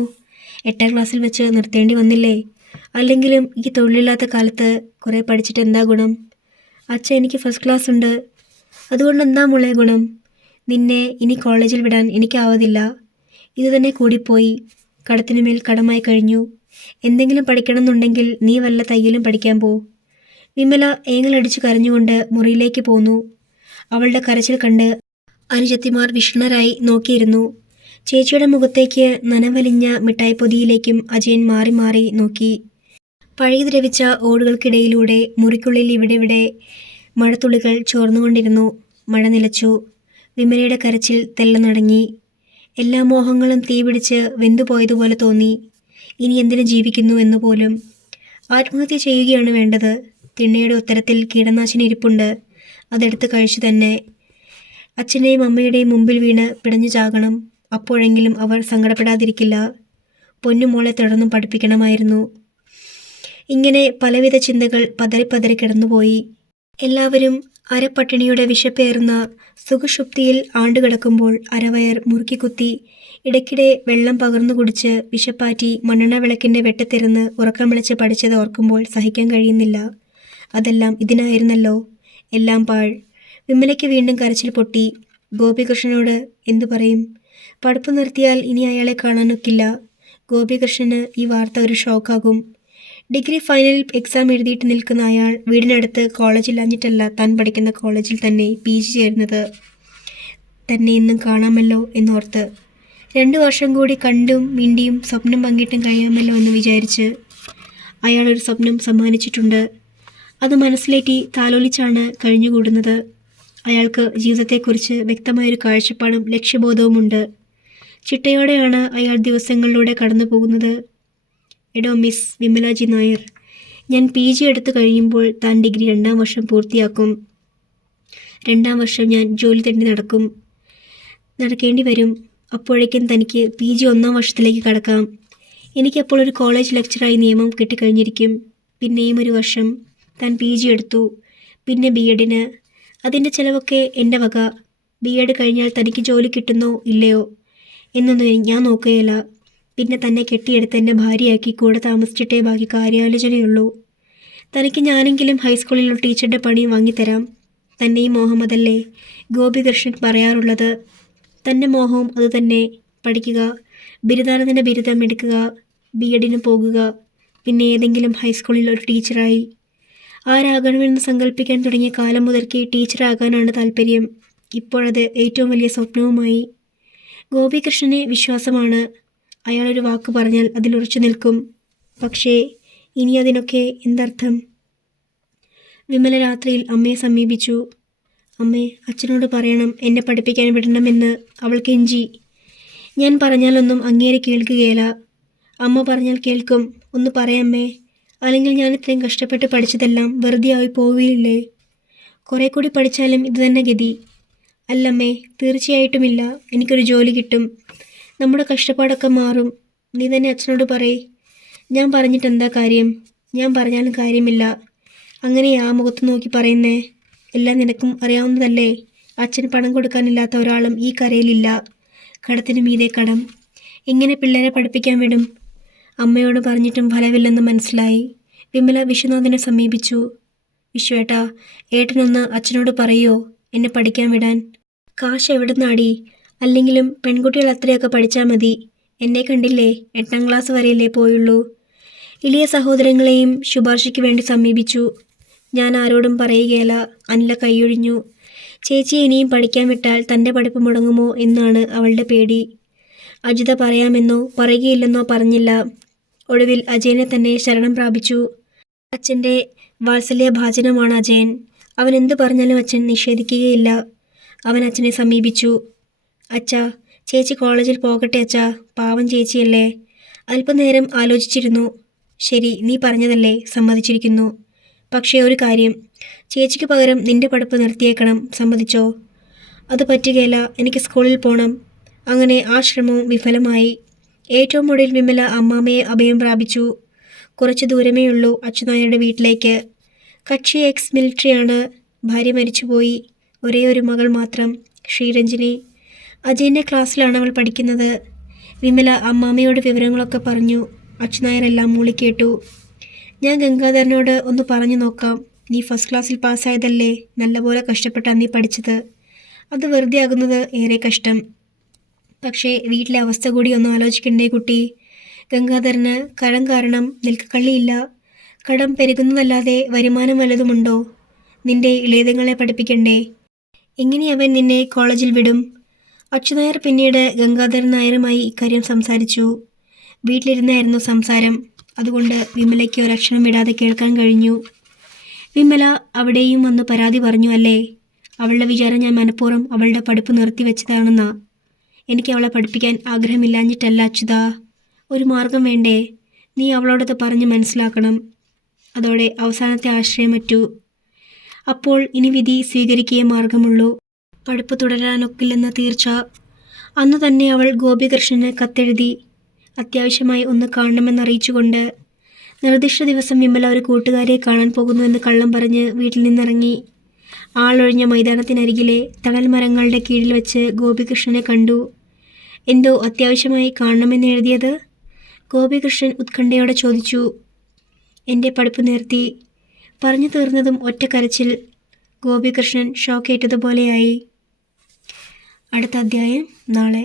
8ാം ക്ലാസ്സിൽ വെച്ച് നിർത്തേണ്ടി വന്നില്ലേ? അല്ലെങ്കിലും ഈ തൊഴിലില്ലാത്ത കാലത്ത് കുറേ പഠിച്ചിട്ട് എന്താ ഗുണം? അച്ഛ, എനിക്ക് ഫസ്റ്റ് ക്ലാസ് ഉണ്ട്. അതുകൊണ്ട് എന്താ മോളെ ഗുണം? നിന്നെ ഇനി കോളേജിൽ വിടാൻ എനിക്കാവതില്ല. ഇതുതന്നെ കൂടിപ്പോയി. കടത്തിനുമേൽ കടമായി കഴിഞ്ഞു. എന്തെങ്കിലും പഠിക്കണമെന്നുണ്ടെങ്കിൽ നീ വല്ല തയ്യലും പഠിക്കാൻ പോ. വിമല ഏങ്ങലടിച്ചു കരഞ്ഞുകൊണ്ട് മുറിയിലേക്ക് പോന്നു. അവളുടെ കരച്ചിൽ കണ്ട് അനുജത്തിമാർ വിഷണ്ണരായി നോക്കിയിരുന്നു. ചേച്ചിയുടെ മുഖത്തേക്ക് നനവലിഞ്ഞ മിഠായി പൊതിയിലേക്കും അജയൻ മാറി മാറി നോക്കി. പഴകി ദ്രവിച്ച ഓടുകൾക്കിടയിലൂടെ മുറിക്കുള്ളിൽ ഇവിടെവിടെ മഴത്തുള്ളികൾ ചോർന്നുകൊണ്ടിരുന്നു. മഴ നിലച്ചു. വിമലയുടെ കരച്ചിൽ തെല്ലനടങ്ങി. എല്ലാ മോഹങ്ങളും തീപിടിച്ച് വെന്തുപോയതുപോലെ തോന്നി. ഇനി എന്തിനു ജീവിക്കുന്നു എന്നുപോലും. ആത്മഹത്യ ചെയ്യുകയാണ് വേണ്ടത്. തിണ്ണയുടെ ഉത്തരത്തിൽ കീടനാശിനി ഇരിപ്പുണ്ട്. അതെടുത്ത് കഴിച്ചു തന്നെ. അച്ഛൻ്റെയും അമ്മയുടെയും മുമ്പിൽ വീണ് പിടഞ്ഞു ചാകണം. അപ്പോഴെങ്കിലും അവർ സങ്കടപ്പെടാതിരിക്കില്ല. പൊന്നുമോളെ തുടർന്നും പഠിപ്പിക്കണമായിരുന്നു. ഇങ്ങനെ പലവിധ ചിന്തകൾ പതറിപ്പതറി കിടന്നുപോയി. എല്ലാവരും അരപ്പട്ടിണിയുടെ വിശപ്പേറുന്ന സുഖശുപ്തിയിൽ ആണ്ടുകിടക്കുമ്പോൾ അരവയർ മുറുക്കിക്കുത്തി ഇടയ്ക്കിടെ വെള്ളം പകർന്നു കുടിച്ച് വിശപ്പാറ്റി മണ്ണെണ്ണ വിളക്കിൻ്റെ വെട്ടത്തിരുന്ന് ഉറക്കം വിളിച്ച് പഠിച്ചത് ഓർക്കുമ്പോൾ സഹിക്കാൻ കഴിയുന്നില്ല. അതെല്ലാം ഇതിനായിരുന്നല്ലോ. എല്ലാം പാഴ്. വിമലയ്ക്ക് വീണ്ടും കരച്ചിൽ പൊട്ടി. ഗോപികൃഷ്ണനോട് എന്തു പറയും? പഠിപ്പ് നിർത്തിയാൽ ഇനി അയാളെ കാണാനൊക്കില്ല. ഗോപികൃഷ്ണന് ഈ വാർത്ത ഒരു ഷോക്കാകും. ഡിഗ്രി ഫൈനലിൽ എക്സാം എഴുതിയിട്ട് നിൽക്കുന്ന അയാൾ വീടിനടുത്ത് കോളേജില്ലാഞ്ഞിട്ടല്ല താൻ പഠിക്കുന്ന കോളേജിൽ തന്നെ PG ചേരുന്നത്. തന്നെ ഇന്നും കാണാമല്ലോ എന്നോർത്ത്. 2 വർഷം കൂടി കണ്ടും മിണ്ടിയും സ്വപ്നം പങ്കിട്ടും കഴിയാമല്ലോ എന്ന് വിചാരിച്ച്. അയാളൊരു സ്വപ്നം സമ്മാനിച്ചിട്ടുണ്ട്. അത് മനസ്സിലേറ്റി താലോലിച്ചാണ് കഴിഞ്ഞുകൂടുന്നത്. അയാൾക്ക് ജീവിതത്തെക്കുറിച്ച് വ്യക്തമായൊരു കാഴ്ചപ്പാടും ലക്ഷ്യബോധവുമുണ്ട്. ചിട്ടയോടെയാണ് അയാൾ ദിവസങ്ങളിലൂടെ കടന്നു പോകുന്നത്. എടോ മിസ് വിമലാജി നായർ, ഞാൻ PG എടുത്തു കഴിയുമ്പോൾ താൻ ഡിഗ്രി 2ാം വർഷം പൂർത്തിയാക്കും. 2ാം വർഷം ഞാൻ ജോലി തേടി നടക്കേണ്ടി വരും. അപ്പോഴേക്കും തനിക്ക് PG 1ാം വർഷത്തിലേക്ക് കടക്കാം. എനിക്കപ്പോൾ ഒരു കോളേജ് ലെക്ചറായി നിയമം കിട്ടിക്കഴിഞ്ഞിരിക്കും. പിന്നെയും ഒരു വർഷം താൻ PG എടുത്തു, പിന്നെ B.Edന്. അതിൻ്റെ ചിലവൊക്കെ എൻ്റെ വക. B.Ed കഴിഞ്ഞാൽ തനിക്ക് ജോലി കിട്ടുന്നോ ഇല്ലയോ എന്നൊന്നും ഞാൻ നോക്കുകയില്ല. പിന്നെ തന്നെ കെട്ടിയെടുത്ത് എൻ്റെ ഭാര്യയാക്കി കൂടെ താമസിച്ചിട്ടേ ബാക്കി കാര്യാലോചനയുള്ളൂ. തനിക്ക് ഞാനെങ്കിലും ഹൈസ്കൂളിൽ ഒരു ടീച്ചറുടെ പണി വാങ്ങിത്തരാം. തന്നെയും മോഹം അതല്ലേ ഗോപികൃഷ്ണൻ പറയാറുള്ളത്. തൻ്റെ മോഹവും അതുതന്നെ. പഠിക്കുക, ബിരുദാനന്തര ബിരുദം എടുക്കുക, B.Edന് പോകുക, പിന്നെ ഏതെങ്കിലും ഹൈസ്കൂളിൽ ഒരു ടീച്ചറായി. ആരാകണമെന്ന് സങ്കല്പിക്കാൻ തുടങ്ങിയ കാലം മുതൽക്ക് ടീച്ചറാകാനാണ് താല്പര്യം. ഇപ്പോഴത് ഏറ്റവും വലിയ സ്വപ്നവുമായി. ഗോപികൃഷ്ണന് വിശ്വാസമാണ്. അയാളൊരു വാക്ക് പറഞ്ഞാൽ അതിലുറച്ചു നിൽക്കും. പക്ഷേ ഇനി അതിനൊക്കെ എന്തർത്ഥം? വിമല രാത്രിയിൽ അമ്മയെ സമീപിച്ചു. അമ്മേ, അച്ഛനോട് പറയണം എന്നെ പഠിപ്പിക്കാൻ വിടണമെന്ന് അവൾ കെഞ്ചി. ഞാൻ പറഞ്ഞാലൊന്നും അങ്ങേരെ കേൾക്കുകയില്ല. അമ്മ പറഞ്ഞാൽ കേൾക്കും. ഒന്ന് പറയാമ്മേ, അല്ലെങ്കിൽ ഞാൻ ഇത്രയും കഷ്ടപ്പെട്ട് പഠിച്ചതെല്ലാം വെറുതെ ആയി പോവുകയില്ലേ? കുറേ കൂടി പഠിച്ചാലും ഇതുതന്നെ ഗതി. അല്ലമ്മേ, തീർച്ചയായിട്ടുമില്ല. എനിക്കൊരു ജോലി കിട്ടും. നമ്മുടെ കഷ്ടപ്പാടൊക്കെ മാറും. നീ തന്നെ അച്ഛനോട് പറയ്. ഞാൻ പറഞ്ഞിട്ടെന്താ കാര്യം? ഞാൻ പറഞ്ഞാലും കാര്യമില്ല. അങ്ങനെയാ മുഖത്ത് നോക്കി പറയുന്നേ? എല്ലാം നിനക്കും അറിയാവുന്നതല്ലേ. അച്ഛന് പണം കൊടുക്കാനില്ലാത്ത ഒരാളും ഈ കരയിലില്ല. കടത്തിന് മീതെ കടം. എങ്ങനെ പിള്ളേരെ പഠിപ്പിക്കാൻ വിടും? അമ്മയോട് പറഞ്ഞിട്ടും ഫലമില്ലെന്ന് മനസ്സിലായി. വിമല വിശ്വനാഥനെ സമീപിച്ചു. വിശ്വേട്ടാ, ഏട്ടനൊന്ന് അച്ഛനോട് പറയോ എന്നെ പഠിക്കാൻ വിടാൻ? കാശ് എവിടുന്നാടി? അല്ലെങ്കിലും പെൺകുട്ടികൾ അത്രയൊക്കെ പഠിച്ചാൽ മതി. എന്നെ കണ്ടില്ലേ, 8ാം ക്ലാസ് വരെയല്ലേ പോയുള്ളൂ. ഇളിയ സഹോദരങ്ങളെയും ശുപാർശയ്ക്ക് വേണ്ടി സമീപിച്ചു. ഞാൻ ആരോടും പറയുകയില്ല. അനില കൈയൊഴിഞ്ഞു. ചേച്ചിയെ ഇനിയും പഠിക്കാൻ വിട്ടാൽ തൻ്റെ പഠിപ്പ് മുടങ്ങുമോ എന്നാണ് അവളുടെ പേടി. അജിത പറയാമെന്നോ പറയുകയില്ലെന്നോ പറഞ്ഞില്ല. ഒടുവിൽ അജയനെ തന്നെ ശരണം പ്രാപിച്ചു. അച്ഛൻ്റെ വാത്സല്യഭാജനമാണ് അജയൻ. അവൻ എന്തു പറഞ്ഞാലും അച്ഛൻ നിഷേധിക്കുകയില്ല. അവൻ അച്ഛനെ സമീപിച്ചു. അച്ഛാ, ചേച്ചി കോളേജിൽ പോകട്ടെ അച്ഛാ, പാവം ചേച്ചിയല്ലേ. അല്പനേരം ആലോചിച്ചിരുന്നു. ശരി, നീ പറഞ്ഞതല്ലേ, സമ്മതിച്ചിരിക്കുന്നു. പക്ഷേ ഒരു കാര്യം, ചേച്ചിക്ക് പകരം നിന്റെ പഠിപ്പ് നിർത്തിയേക്കണം. സമ്മതിച്ചോ? അത് പറ്റുകയില്ല. എനിക്ക് സ്കൂളിൽ പോകണം. അങ്ങനെ ആ ശ്രമവും വിഫലമായി. ഏറ്റവും ഒടുവിൽ വിമല അമ്മാമ്മയെ അഭയം പ്രാപിച്ചു. കുറച്ച് ദൂരമേയുള്ളൂ അച്യുനായരുടെ വീട്ടിലേക്ക്. കക്ഷി എക്സ് മിലിറ്ററിയാണ്. ഭാര്യ മരിച്ചുപോയി. ഒരേ ഒരു മകൾ മാത്രം, ശ്രീരഞ്ജിനി. അജയൻ്റെ ക്ലാസ്സിലാണ് അവൾ പഠിക്കുന്നത്. വിമല അമ്മാമ്മയോട് വിവരങ്ങളൊക്കെ പറഞ്ഞു. അച്യുനായരെല്ലാം മൂളിക്കേട്ടു. ഞാൻ ഗംഗാധരനോട് ഒന്ന് പറഞ്ഞു നോക്കാം. നീ ഫസ്റ്റ് ക്ലാസ്സിൽ പാസ്സായതല്ലേ. നല്ലപോലെ കഷ്ടപ്പെട്ടാണ് നീ പഠിച്ചത്. അത് വെറുതെ ആകുന്നത് ഏറെ കഷ്ടം. പക്ഷേ വീട്ടിലെ അവസ്ഥ കൂടി ഒന്ന് ആലോചിക്കണ്ടേ കുട്ടി? ഗംഗാധരന് കടം കാരണം നിൽക്കക്കള്ളിയില്ല. കടം പെരുകുന്നതല്ലാതെ വരുമാനം വല്ലതുമുണ്ടോ? നിന്റെ ഇളയതുങ്ങളെ പഠിപ്പിക്കണ്ടേ? എങ്ങനെ അവൻ നിന്നെ കോളേജിൽ വിടും? അച്യുനായർ പിന്നീട് ഗംഗാധരൻ നായരുമായി ഇക്കാര്യം സംസാരിച്ചു. വീട്ടിലിരുന്നായിരുന്നു സംസാരം. അതുകൊണ്ട് വിമലയ്ക്ക് ഒരക്ഷരം വിടാതെ കേൾക്കാൻ കഴിഞ്ഞു. വിമല അവിടെയും വന്ന് പരാതി പറഞ്ഞു അല്ലേ? അവളുടെ വിചാരം ഞാൻ മനഃപൂർവ്വം അവളുടെ പഠിപ്പ് നിർത്തിവെച്ചതാണെന്നാ. എനിക്ക് അവളെ പഠിപ്പിക്കാൻ ആഗ്രഹമില്ലാഞ്ഞിട്ടല്ല അച്യുതാ. ഒരു മാർഗം വേണ്ടേ? നീ അവളോടത് പറഞ്ഞ് മനസ്സിലാക്കണം. അതോടെ അവസാനത്തെ ആശ്രയമറ്റു. അപ്പോൾ ഇനി വിധി സ്വീകരിക്കുകയേ മാർഗമുള്ളൂ. പഠിപ്പ് തുടരാനൊക്കില്ലെന്ന് തീർച്ച. അന്നു തന്നെ അവൾ ഗോപികൃഷ്ണന് കത്തെഴുതി. അത്യാവശ്യമായി ഒന്ന് കാണണമെന്നറിയിച്ചുകൊണ്ട്. നിർദ്ദിഷ്ട ദിവസം വിമല ഒരു കൂട്ടുകാരിയെ കാണാൻ പോകുന്നുവെന്ന് കള്ളം പറഞ്ഞ് വീട്ടിൽ നിന്നിറങ്ങി. ആളൊഴിഞ്ഞ മൈതാനത്തിനരികിലെ തണൽ മരങ്ങളുടെ കീഴിൽ വെച്ച് ഗോപികൃഷ്ണനെ കണ്ടു. എന്തോ അത്യാവശ്യമായി കാണണമെന്ന് എഴുതിയത്? ഗോപികൃഷ്ണൻ ഉത്കണ്ഠയോടെ ചോദിച്ചു. എൻ്റെ പഠിപ്പ് നിർത്തി. പറഞ്ഞു തീർന്നതും ഒറ്റ കരച്ചിൽ. ഗോപികൃഷ്ണൻ ഷോക്കേറ്റതുപോലെയായി. അടുത്ത അധ്യായം നാളെ.